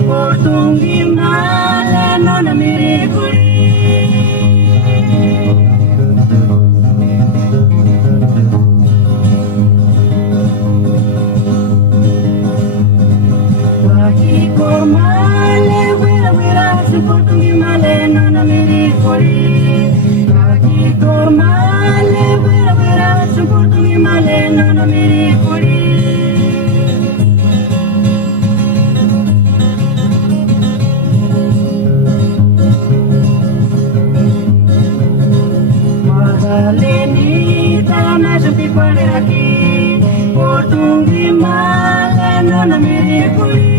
Portungi male non mi ricordi. Bahiko male wira su portungi male non mi ricordi. Bahiko male wira su portungi male non mi ricordi. Lenita na jupi pare aqui Portungi male non mi ricordi.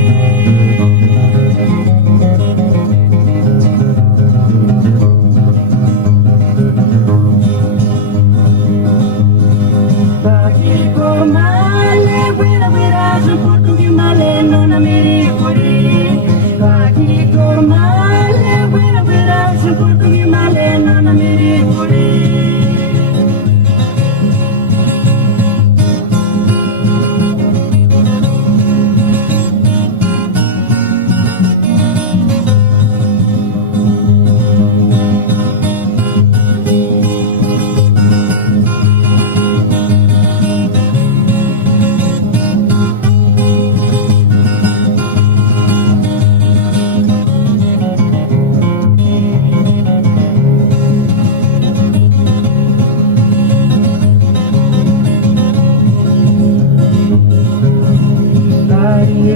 Bahiko male wira su portungi male non mi ricordi. Bahiko male wira su portungi male non mi ricordi.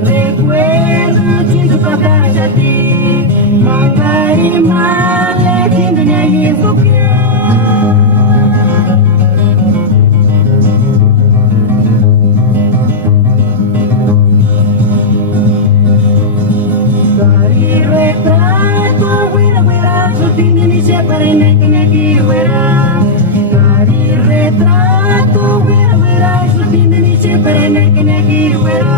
Recuerdo cinco papas a ti, magari male que me niegue Dari retrato, wira su tindi mi separe neki wira. Dari retrato, wira su tindi mi separe neki wira.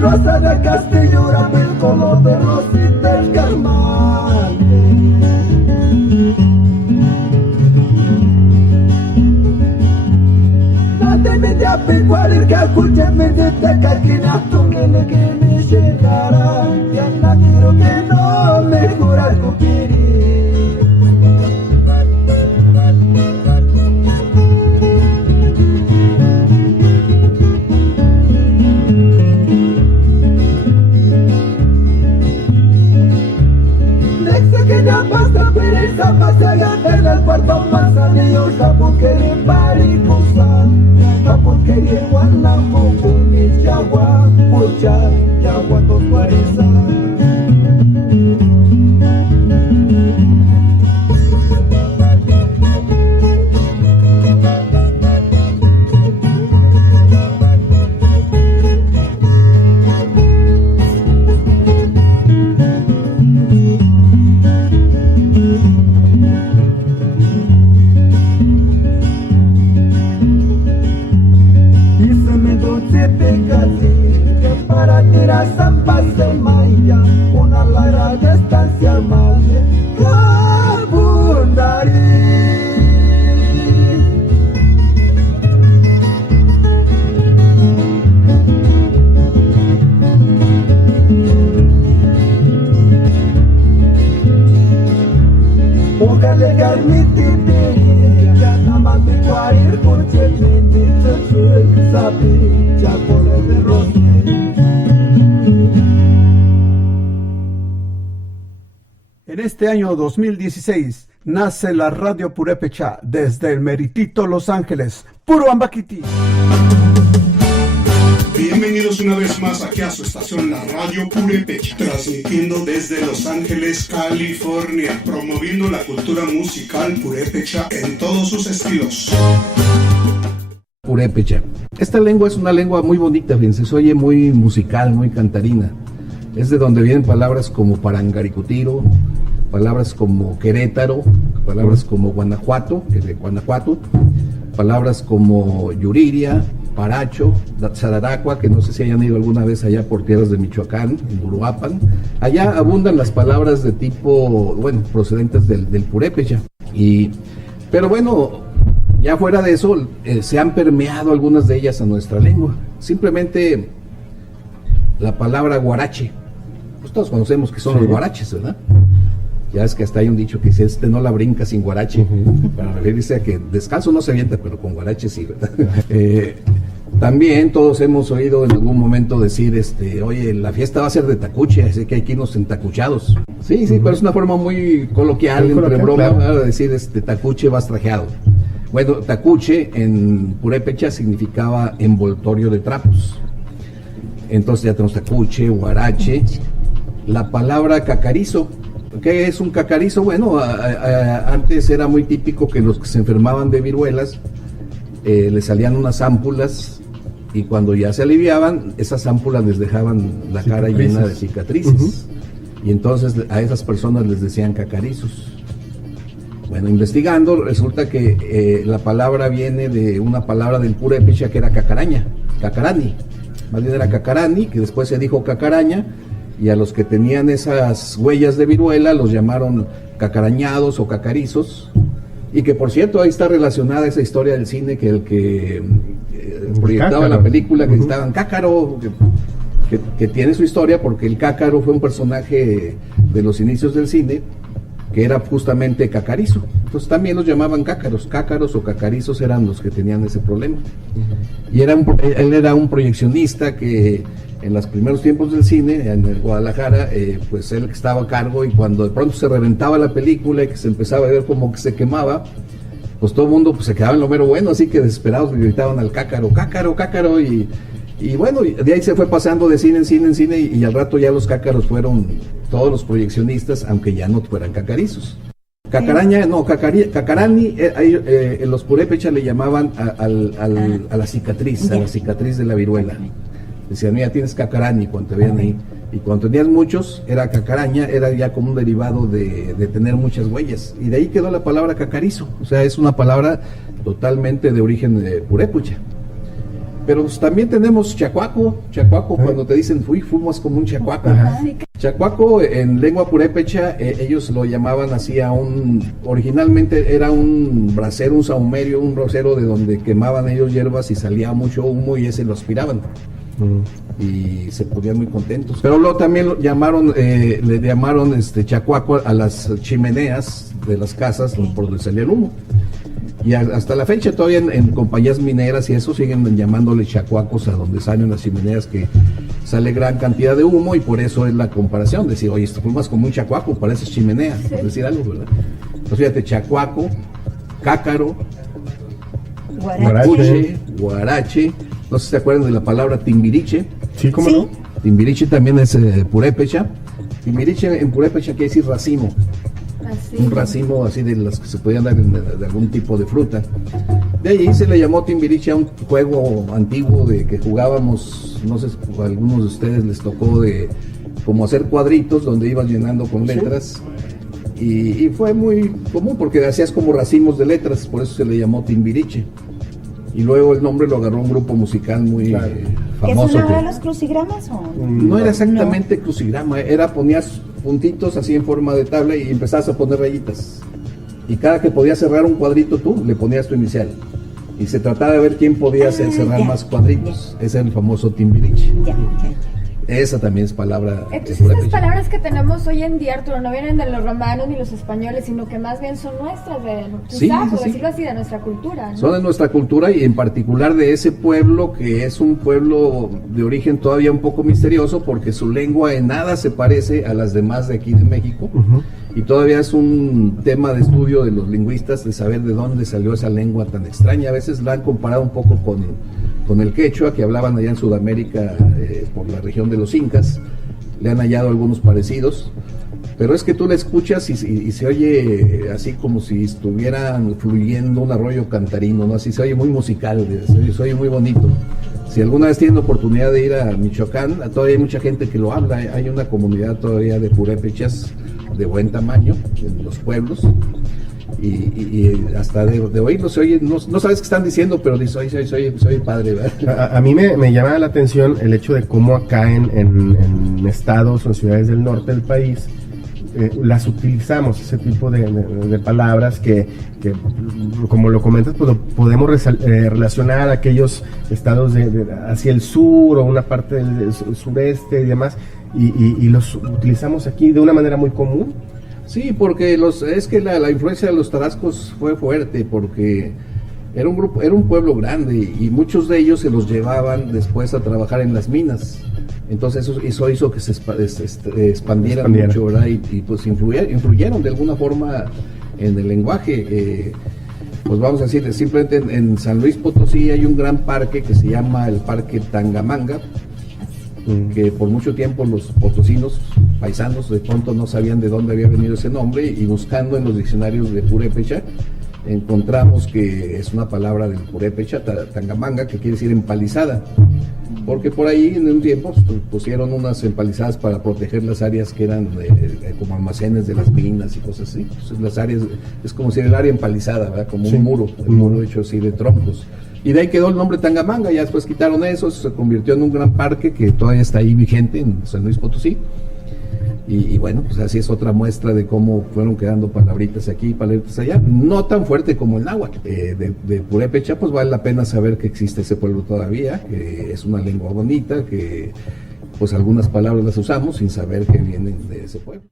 Rosa del Castillo, el color de Rosita el Carmán. Nate me te apicual el calcuche me te calquina tu mene que me llegará. Ya no quiero que no me jura el cupiri. Ya basta pereza pasaga en el puerto Manzanillo, Japón quería Paricusa, Japón quería Guanamo, Punis, Yagua, Pucha, Yagua, Tosguariza. Para tirar zampas de maya, una larga estancia madre, Cabundari. Ojalá que admitite, ya nada más de cuarir con chelmente, chuchu, sabi, ya por el de rosy. En este año 2016 nace la Radio Purépecha desde el meritito Los Ángeles, puro Ambaquiti. Bienvenidos una vez más aquí a su estación, la Radio Purépecha, transmitiendo desde Los Ángeles, California, promoviendo la cultura musical purépecha en todos sus estilos. purépecha. Esta lengua es una lengua muy bonita, fíjense, se oye muy musical, muy cantarina. Es de donde vienen palabras como Parangaricutiro, palabras como Querétaro, palabras como Guanajuato, que es de Guanajuato, palabras como Yuriria, Paracho, Tzararacua, que no sé si hayan ido alguna vez allá por tierras de Michoacán, en Uruapan. Allá abundan las palabras de tipo, bueno, procedentes del purépecha. Pero bueno, ya fuera de eso, se han permeado algunas de ellas a nuestra lengua. Simplemente la palabra guarache, pues todos conocemos que son los guaraches, ¿verdad? Ya es que hasta hay un dicho que dice, no la brinca sin guarache, para referirse a que descalzo no se avienta, pero con guarache sí, ¿verdad? También todos hemos oído en algún momento decir, oye, la fiesta va a ser de tacuche, así que hay que irnos entacuchados. Sí, pero es una forma muy coloquial, entre broma, claro. Decir, tacuche vas trajeado. Bueno, tacuche en purépecha significaba envoltorio de trapos. Entonces ya tenemos tacuche, guarache. La palabra cacarizo. ¿Qué es un cacarizo? Bueno, antes era muy típico que los que se enfermaban de viruelas les salían unas ámpulas y cuando ya se aliviaban, esas ámpulas les dejaban la cara llena de cicatrices. Y entonces a esas personas les decían cacarizos. Bueno, investigando, resulta que la palabra viene de una palabra del purépecha que era cacaraña, cacarani. Más bien era cacarani, que después se dijo cacaraña, y a los que tenían esas huellas de viruela los llamaron cacarañados o cacarizos, y que por cierto ahí está relacionada esa historia del cine, que el que proyectaba la película, que estaban cácaro, que tiene su historia, porque el cácaro fue un personaje de los inicios del cine, que era justamente cacarizo. Entonces también los llamaban cácaros o cacarizos eran los que tenían ese problema. Y él era un proyeccionista que en los primeros tiempos del cine, en el Guadalajara, pues él estaba a cargo, y cuando de pronto se reventaba la película y que se empezaba a ver como que se quemaba, pues todo el mundo pues, se quedaba en lo mero bueno, así que desesperados gritaban al cácaro, y bueno, de ahí se fue pasando de cine en cine, y al rato ya los cácaros fueron todos los proyeccionistas, aunque ya no fueran cacarizos. Cacaraña, no, cacarani, los purépechas le llamaban a la cicatriz de la viruela. Decían, mira, tienes cacarani cuando te veían ahí. Y cuando tenías muchos, era cacaraña, era ya como un derivado de tener muchas huellas. Y de ahí quedó la palabra cacarizo. O sea, es una palabra totalmente de origen purépecha. Pero pues, también tenemos chacuaco, cuando te dicen, fumas como un chacuaco. Chacuaco en lengua purépecha, ellos lo llamaban así originalmente era un brasero, un sahumerio, un rosero de donde quemaban ellos hierbas y salía mucho humo y ese lo aspiraban. Y se ponían muy contentos. Pero luego también le llamaron chacuaco a las chimeneas de las casas por donde salía el humo. Y hasta la fecha todavía en compañías mineras y eso siguen llamándole chacuacos a donde salen las chimeneas, que sale gran cantidad de humo, y por eso es la comparación, decir, oye, esto fumas como un chacuaco, pareces chimenea, por decir algo, ¿verdad? Entonces fíjate, chacuaco, cácaro, guarache, no sé si se acuerdan de la palabra timbiriche. Sí, ¿cómo no? Timbiriche también es purépecha. Timbiriche en purépecha quiere decir racimo. Un racimo así de las que se podían dar de algún tipo de fruta. De ahí se le llamó timbiriche a un juego antiguo de que jugábamos, no sé si a algunos de ustedes les tocó, de como hacer cuadritos donde ibas llenando con letras. Y fue muy común porque hacías como racimos de letras, por eso se le llamó timbiriche. Y luego el nombre lo agarró un grupo musical muy famoso. ¿Eso no era los crucigramas o...? No era exactamente crucigrama, ponías puntitos así en forma de tabla y empezabas a poner rayitas. Y cada que podías cerrar un cuadrito tú, le ponías tu inicial. Y se trataba de ver quién podía cerrar más cuadritos. Ese es el famoso timbiriche. Esa también es palabra. Entonces estas palabras que tenemos hoy en día, Arturo, no vienen de los romanos ni los españoles, sino que más bien son nuestras, por decirlo así, de nuestra cultura, ¿no? Son de nuestra cultura, y en particular de ese pueblo, que es un pueblo de origen todavía un poco misterioso, porque su lengua en nada se parece a las demás de aquí de México. Y todavía es un tema de estudio de los lingüistas, de saber de dónde salió esa lengua tan extraña. A veces la han comparado un poco con el quechua, que hablaban allá en Sudamérica, por la región de los incas. Le han hallado algunos parecidos, pero es que tú la escuchas y se oye así como si estuvieran fluyendo un arroyo cantarino, ¿no? Así se oye muy musical, se oye muy bonito. Si alguna vez tienen oportunidad de ir a Michoacán, todavía hay mucha gente que lo habla, hay una comunidad todavía de purépechas de buen tamaño en los pueblos, y hasta de oírlo se oye, no sabes qué están diciendo, pero dice, soy padre, ¿verdad? A mí me llama la atención el hecho de cómo acá en estados o en ciudades del norte del país las utilizamos, ese tipo de palabras que como lo comentas, pues lo podemos relacionar a aquellos estados hacia el sur o una parte del sureste y demás, y los utilizamos aquí de una manera muy común. Sí, porque es que la influencia de los tarascos fue fuerte, porque era un pueblo grande y muchos de ellos se los llevaban después a trabajar en las minas. Entonces eso hizo que se expandieran mucho, ¿verdad? Y pues influyeron de alguna forma en el lenguaje. Pues vamos a decir, simplemente en San Luis Potosí hay un gran parque que se llama el Parque Tangamanga, que por mucho tiempo los potosinos, paisanos, de pronto no sabían de dónde había venido ese nombre, y buscando en los diccionarios de purépecha encontramos que es una palabra del purépecha, Tangamanga, que quiere decir empalizada, porque por ahí en un tiempo pusieron unas empalizadas para proteger las áreas que eran como almacenes de las minas y cosas así. Entonces las áreas, es como si era el área empalizada, ¿verdad? Como un muro, el muro hecho así de troncos. Y de ahí quedó el nombre Tangamanga, ya después quitaron eso, se convirtió en un gran parque que todavía está ahí vigente en San Luis Potosí. Y bueno, pues así es otra muestra de cómo fueron quedando palabritas aquí y palabritas allá, no tan fuerte como el náhuatl. De purépecha, pues vale la pena saber que existe ese pueblo todavía, que es una lengua bonita, que pues algunas palabras las usamos sin saber que vienen de ese pueblo.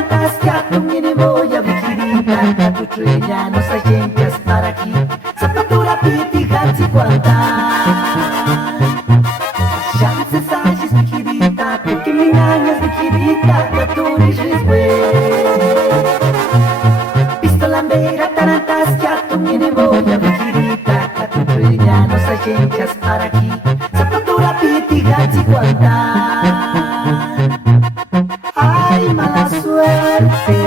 tarantas que a tu mini voy a vigirita, que a tu trilla no se llencas para aquí, zapatura piti hatsi cuanta. Chances sagis vigirita, porque mi nañas vigirita, que tu risris Pistolambera tarantas que a tu mini voy a vigirita, que a tu trilla no se llencas para aquí, zapatura piti hatsi cuanta. Ay, mala suerte,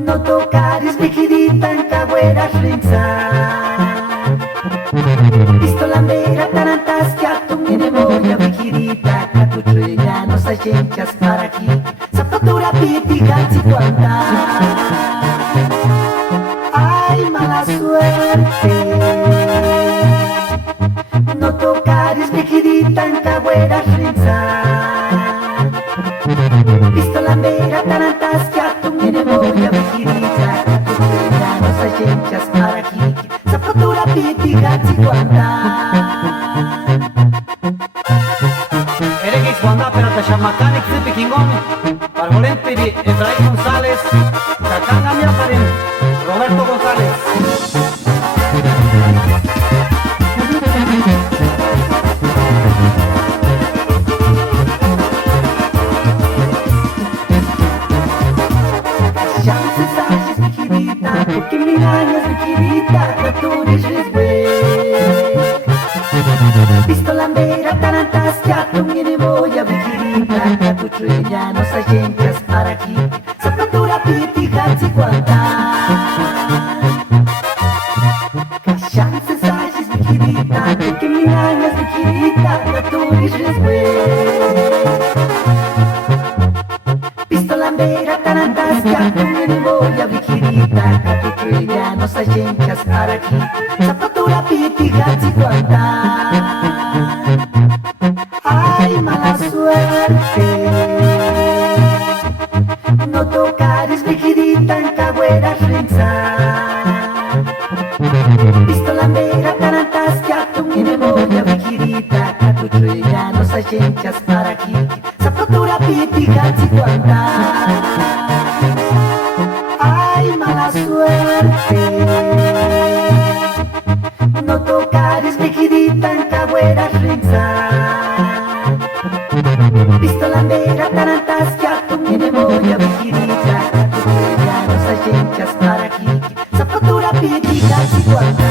no tocares vigirita en cagüera rinza. Pistolambera tarantas que a tu mini voy a vigirita, que a tu trilla no se llencas para aquí, zapatura piti hatsi cuanta. Ay, mala suerte, no tocares vigirita en cagüera rinza. Pistolambera tarantas que a tu mini voy a vigirita, que a tu trilla no se llencas para aquí, zapatura piti hatsi cuanta. Eregix Wanda Perata Shamakanik Zipi Kingomi, Pargolén Piri, Efraín González, Cacanga Miaparin, Roberto González. Chances sagis vigirita, porque mi años vigirita, que tu risris Pistolambera tarantas que a tu mini voy a vigirita, que a tu trilla no se llencas para aquí, zapatura piti hatsi cuanta. Chances sagis vigirita, porque mi años vigirita, que tu risris Pistolambera tarantas que a tu mini voy a vigirita, que a tu trilla no se llencas para aquí, zapatura piti hatsi cuanta. Ay, mala suerte, no tocares vigirita en cagüera rinza. Pistolambera tarantas que a tu mini voy a vigirita, que a tu trilla no se llencas para aquí, zapatura piti hatsi cuanta. Ay, mala suerte, no tocares vigirita en cagüera rinza. Pistolambera tarantas que a tu mini voy a vigirita, que a tu trilla no se llencas para aquí, zapatura piti hatsi cuanta.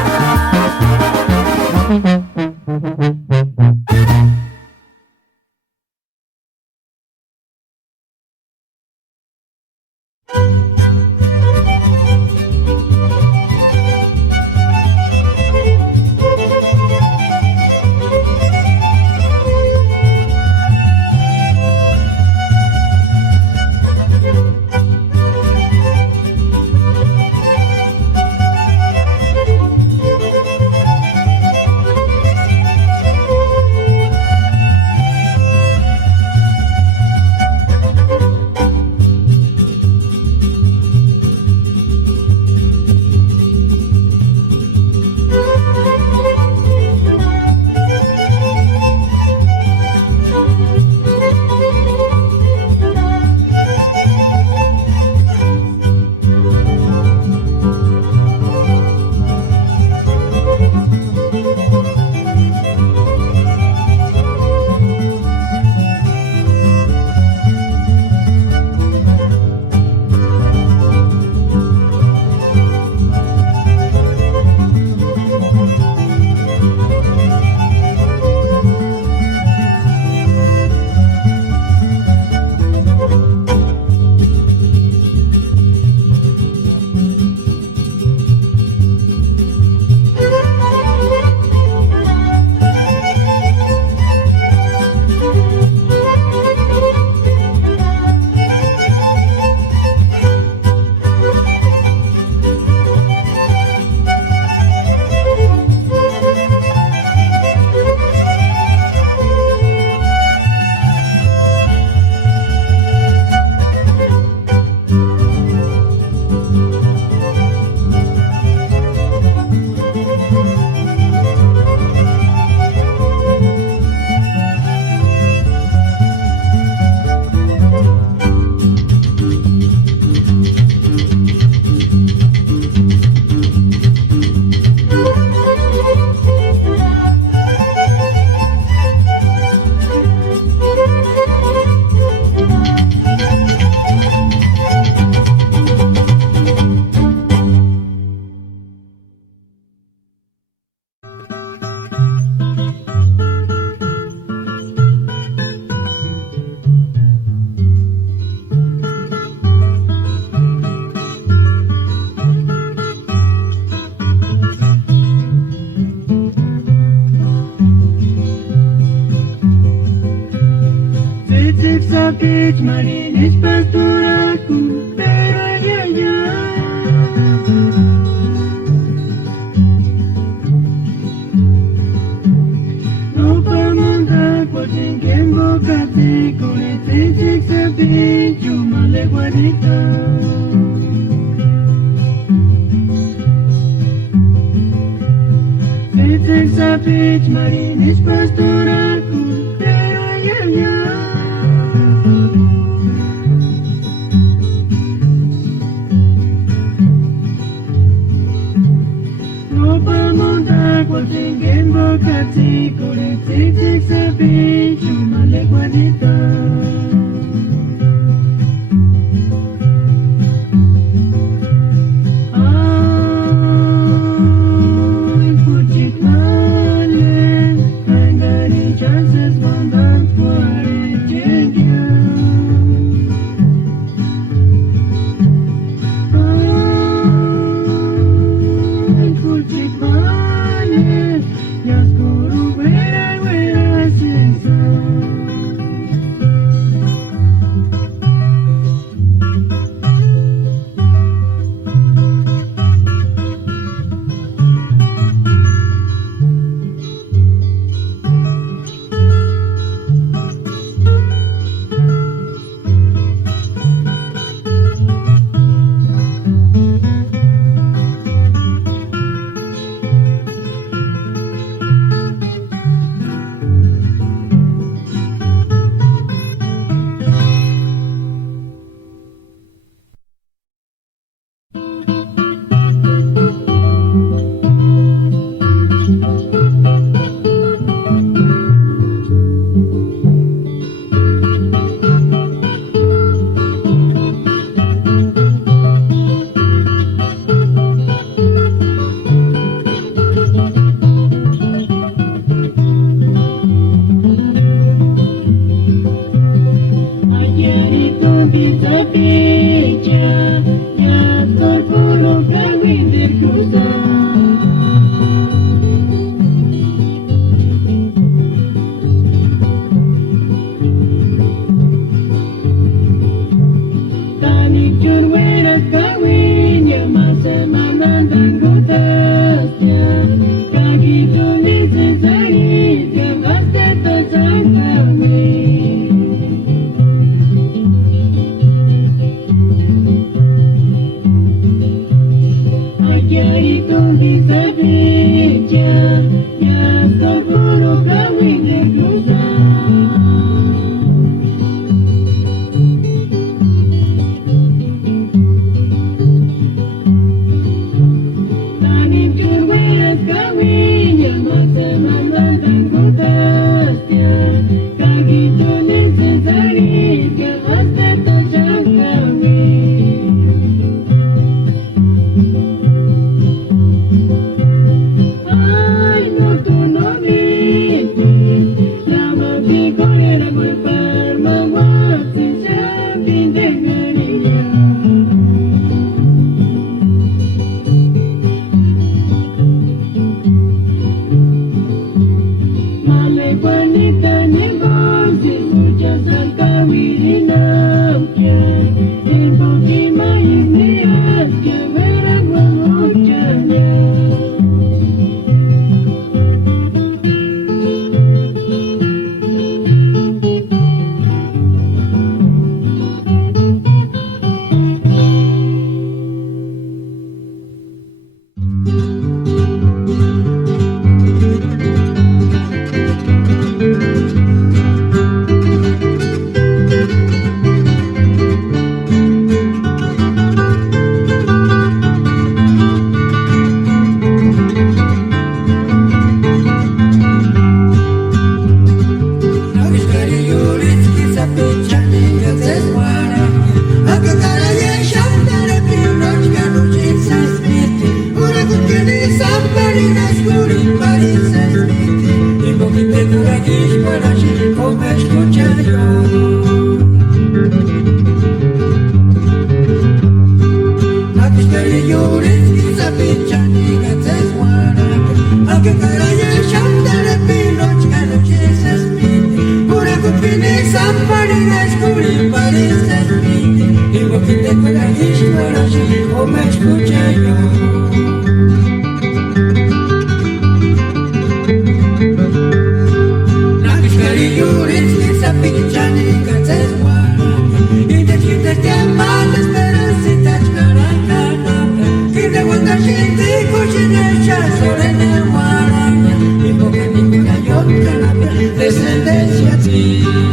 sapich marinis pasturaku, pero ay ay ay. No pamonda cualquier bocate, con este chick sapich chumale guadita. It's a beach, marinis pasturaku, pero ay ay ay. No pamonda cualquier bocati, con it's a beach, chumale guadita. Somebody that's going te pegas y lloras o me escuché yo. La piscarillo es esa pichani que se guarda y te sientes de mala esperanza caracana y de cuando gente cochina ya sobre el guaraña y porque ninguna yo que la descendencia a ti.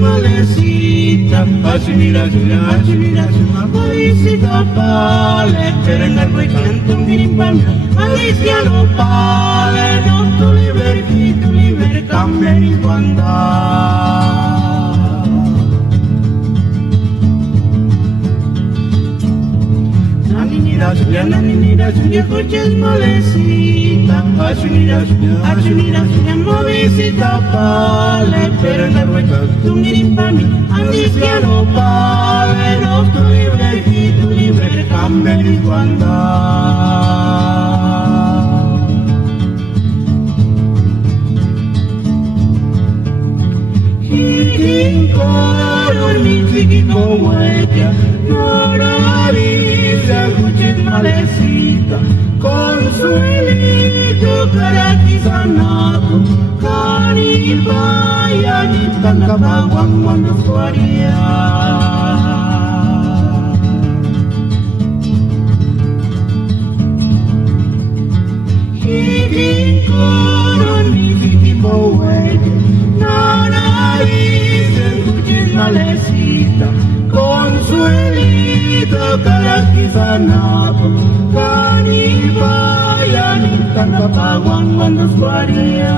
Malecita, Ashmira, Poisita, Pale, Perengar, Cantum, Girimpam, Alicia, no Pale, no to liber, Camberin, Wanda. Nanina, Julia, coches, Malecita, Ashmira, Movisita, Pale, Perengar, Cantum, Girimpam, Alicia, no Pale, no to liber, Camberin, Wanda. Malecita, consuelito, caraqui-sanato, caribaya, nitangkabawan, manuswaria. Hiking koron, nisiki-bawede, nanaris, escuches malecita, consuelito, caraqui-sanato, caribaya, nitangkabawan, manuswaria.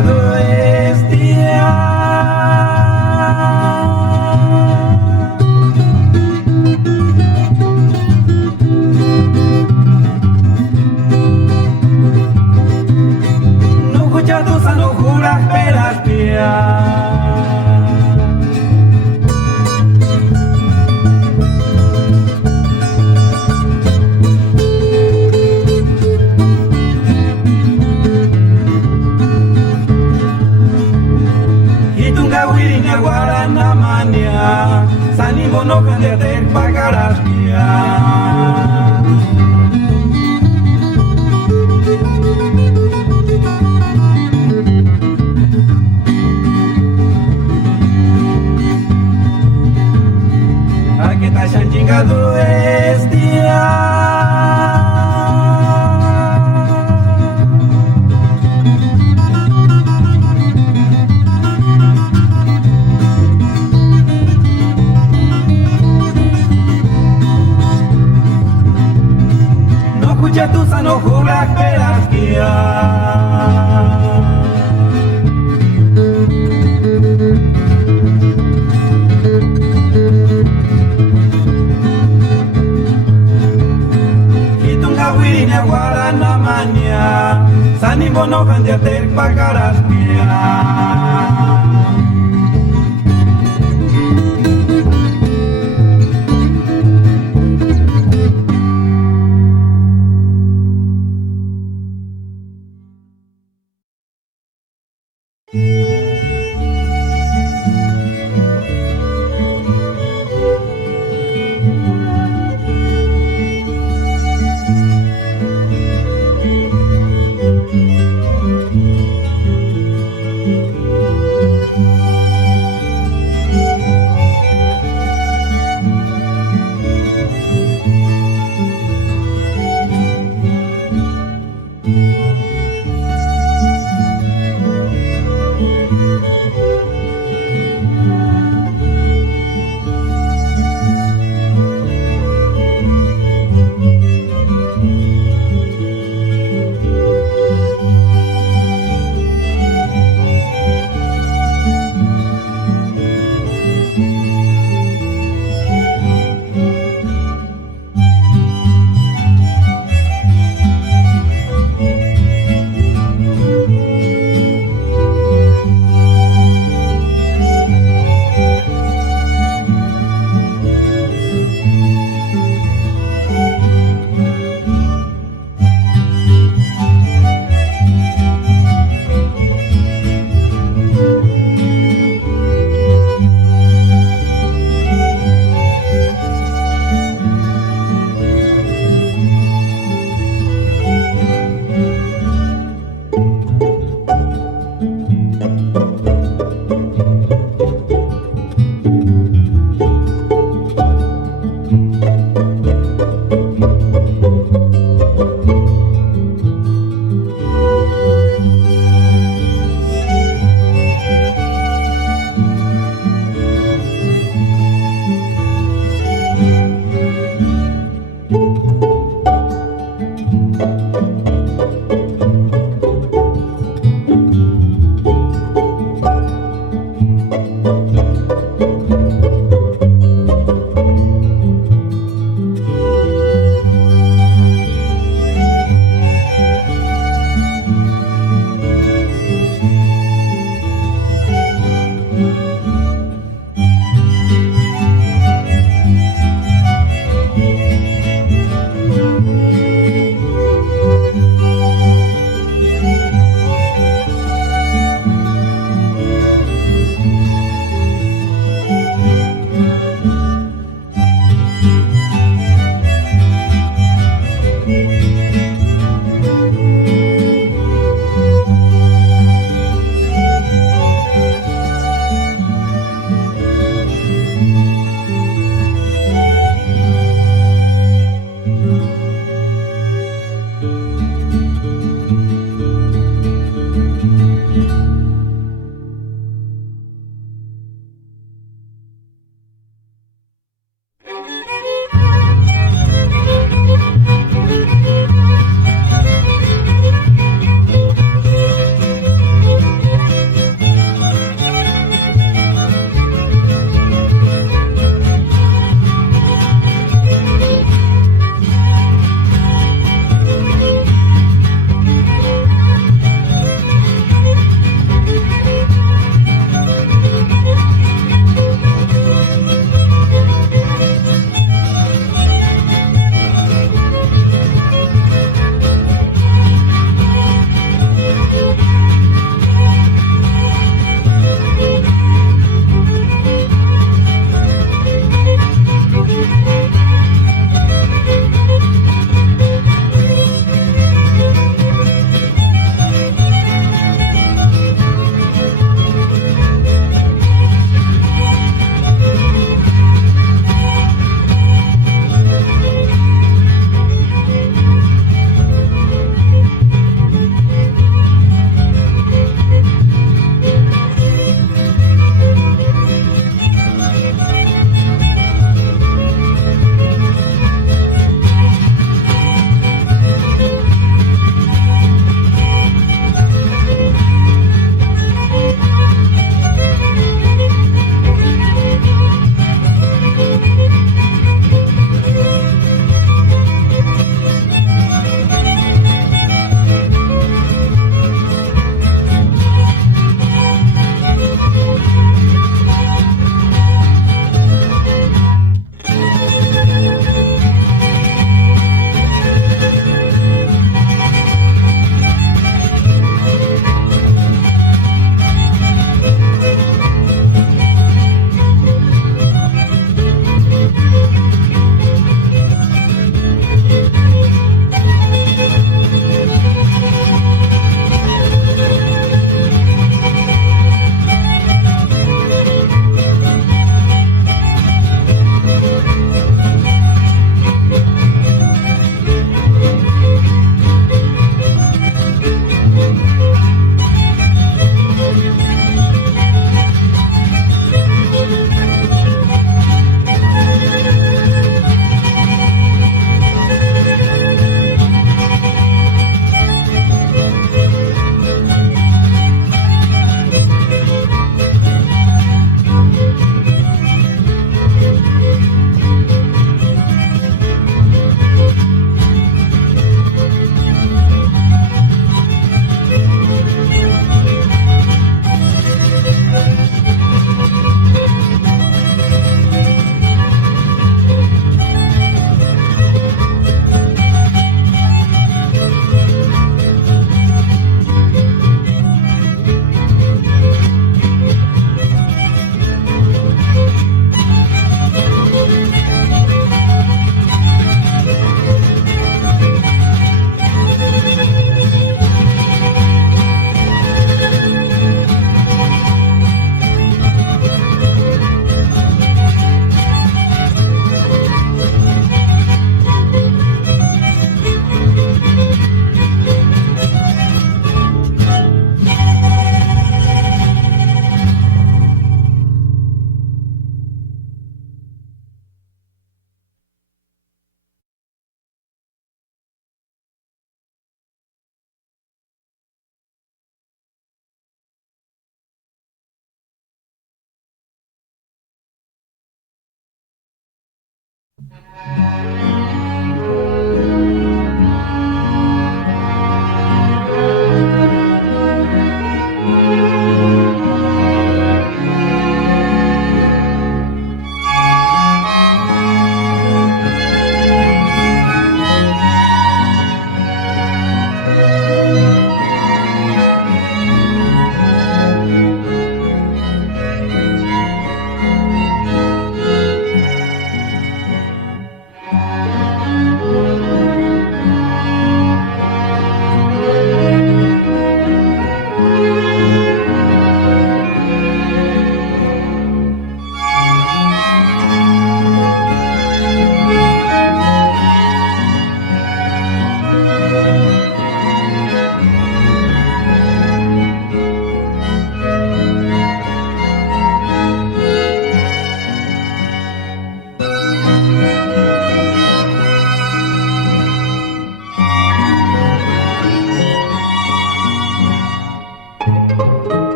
chingado es día. No juras peras y tunga wirinya guarana mania sanimo no candete pagarás que te hayan chingado es día. No escucha tu sano juras peras Wirinya guarana mania sanimbo no candiate pagaras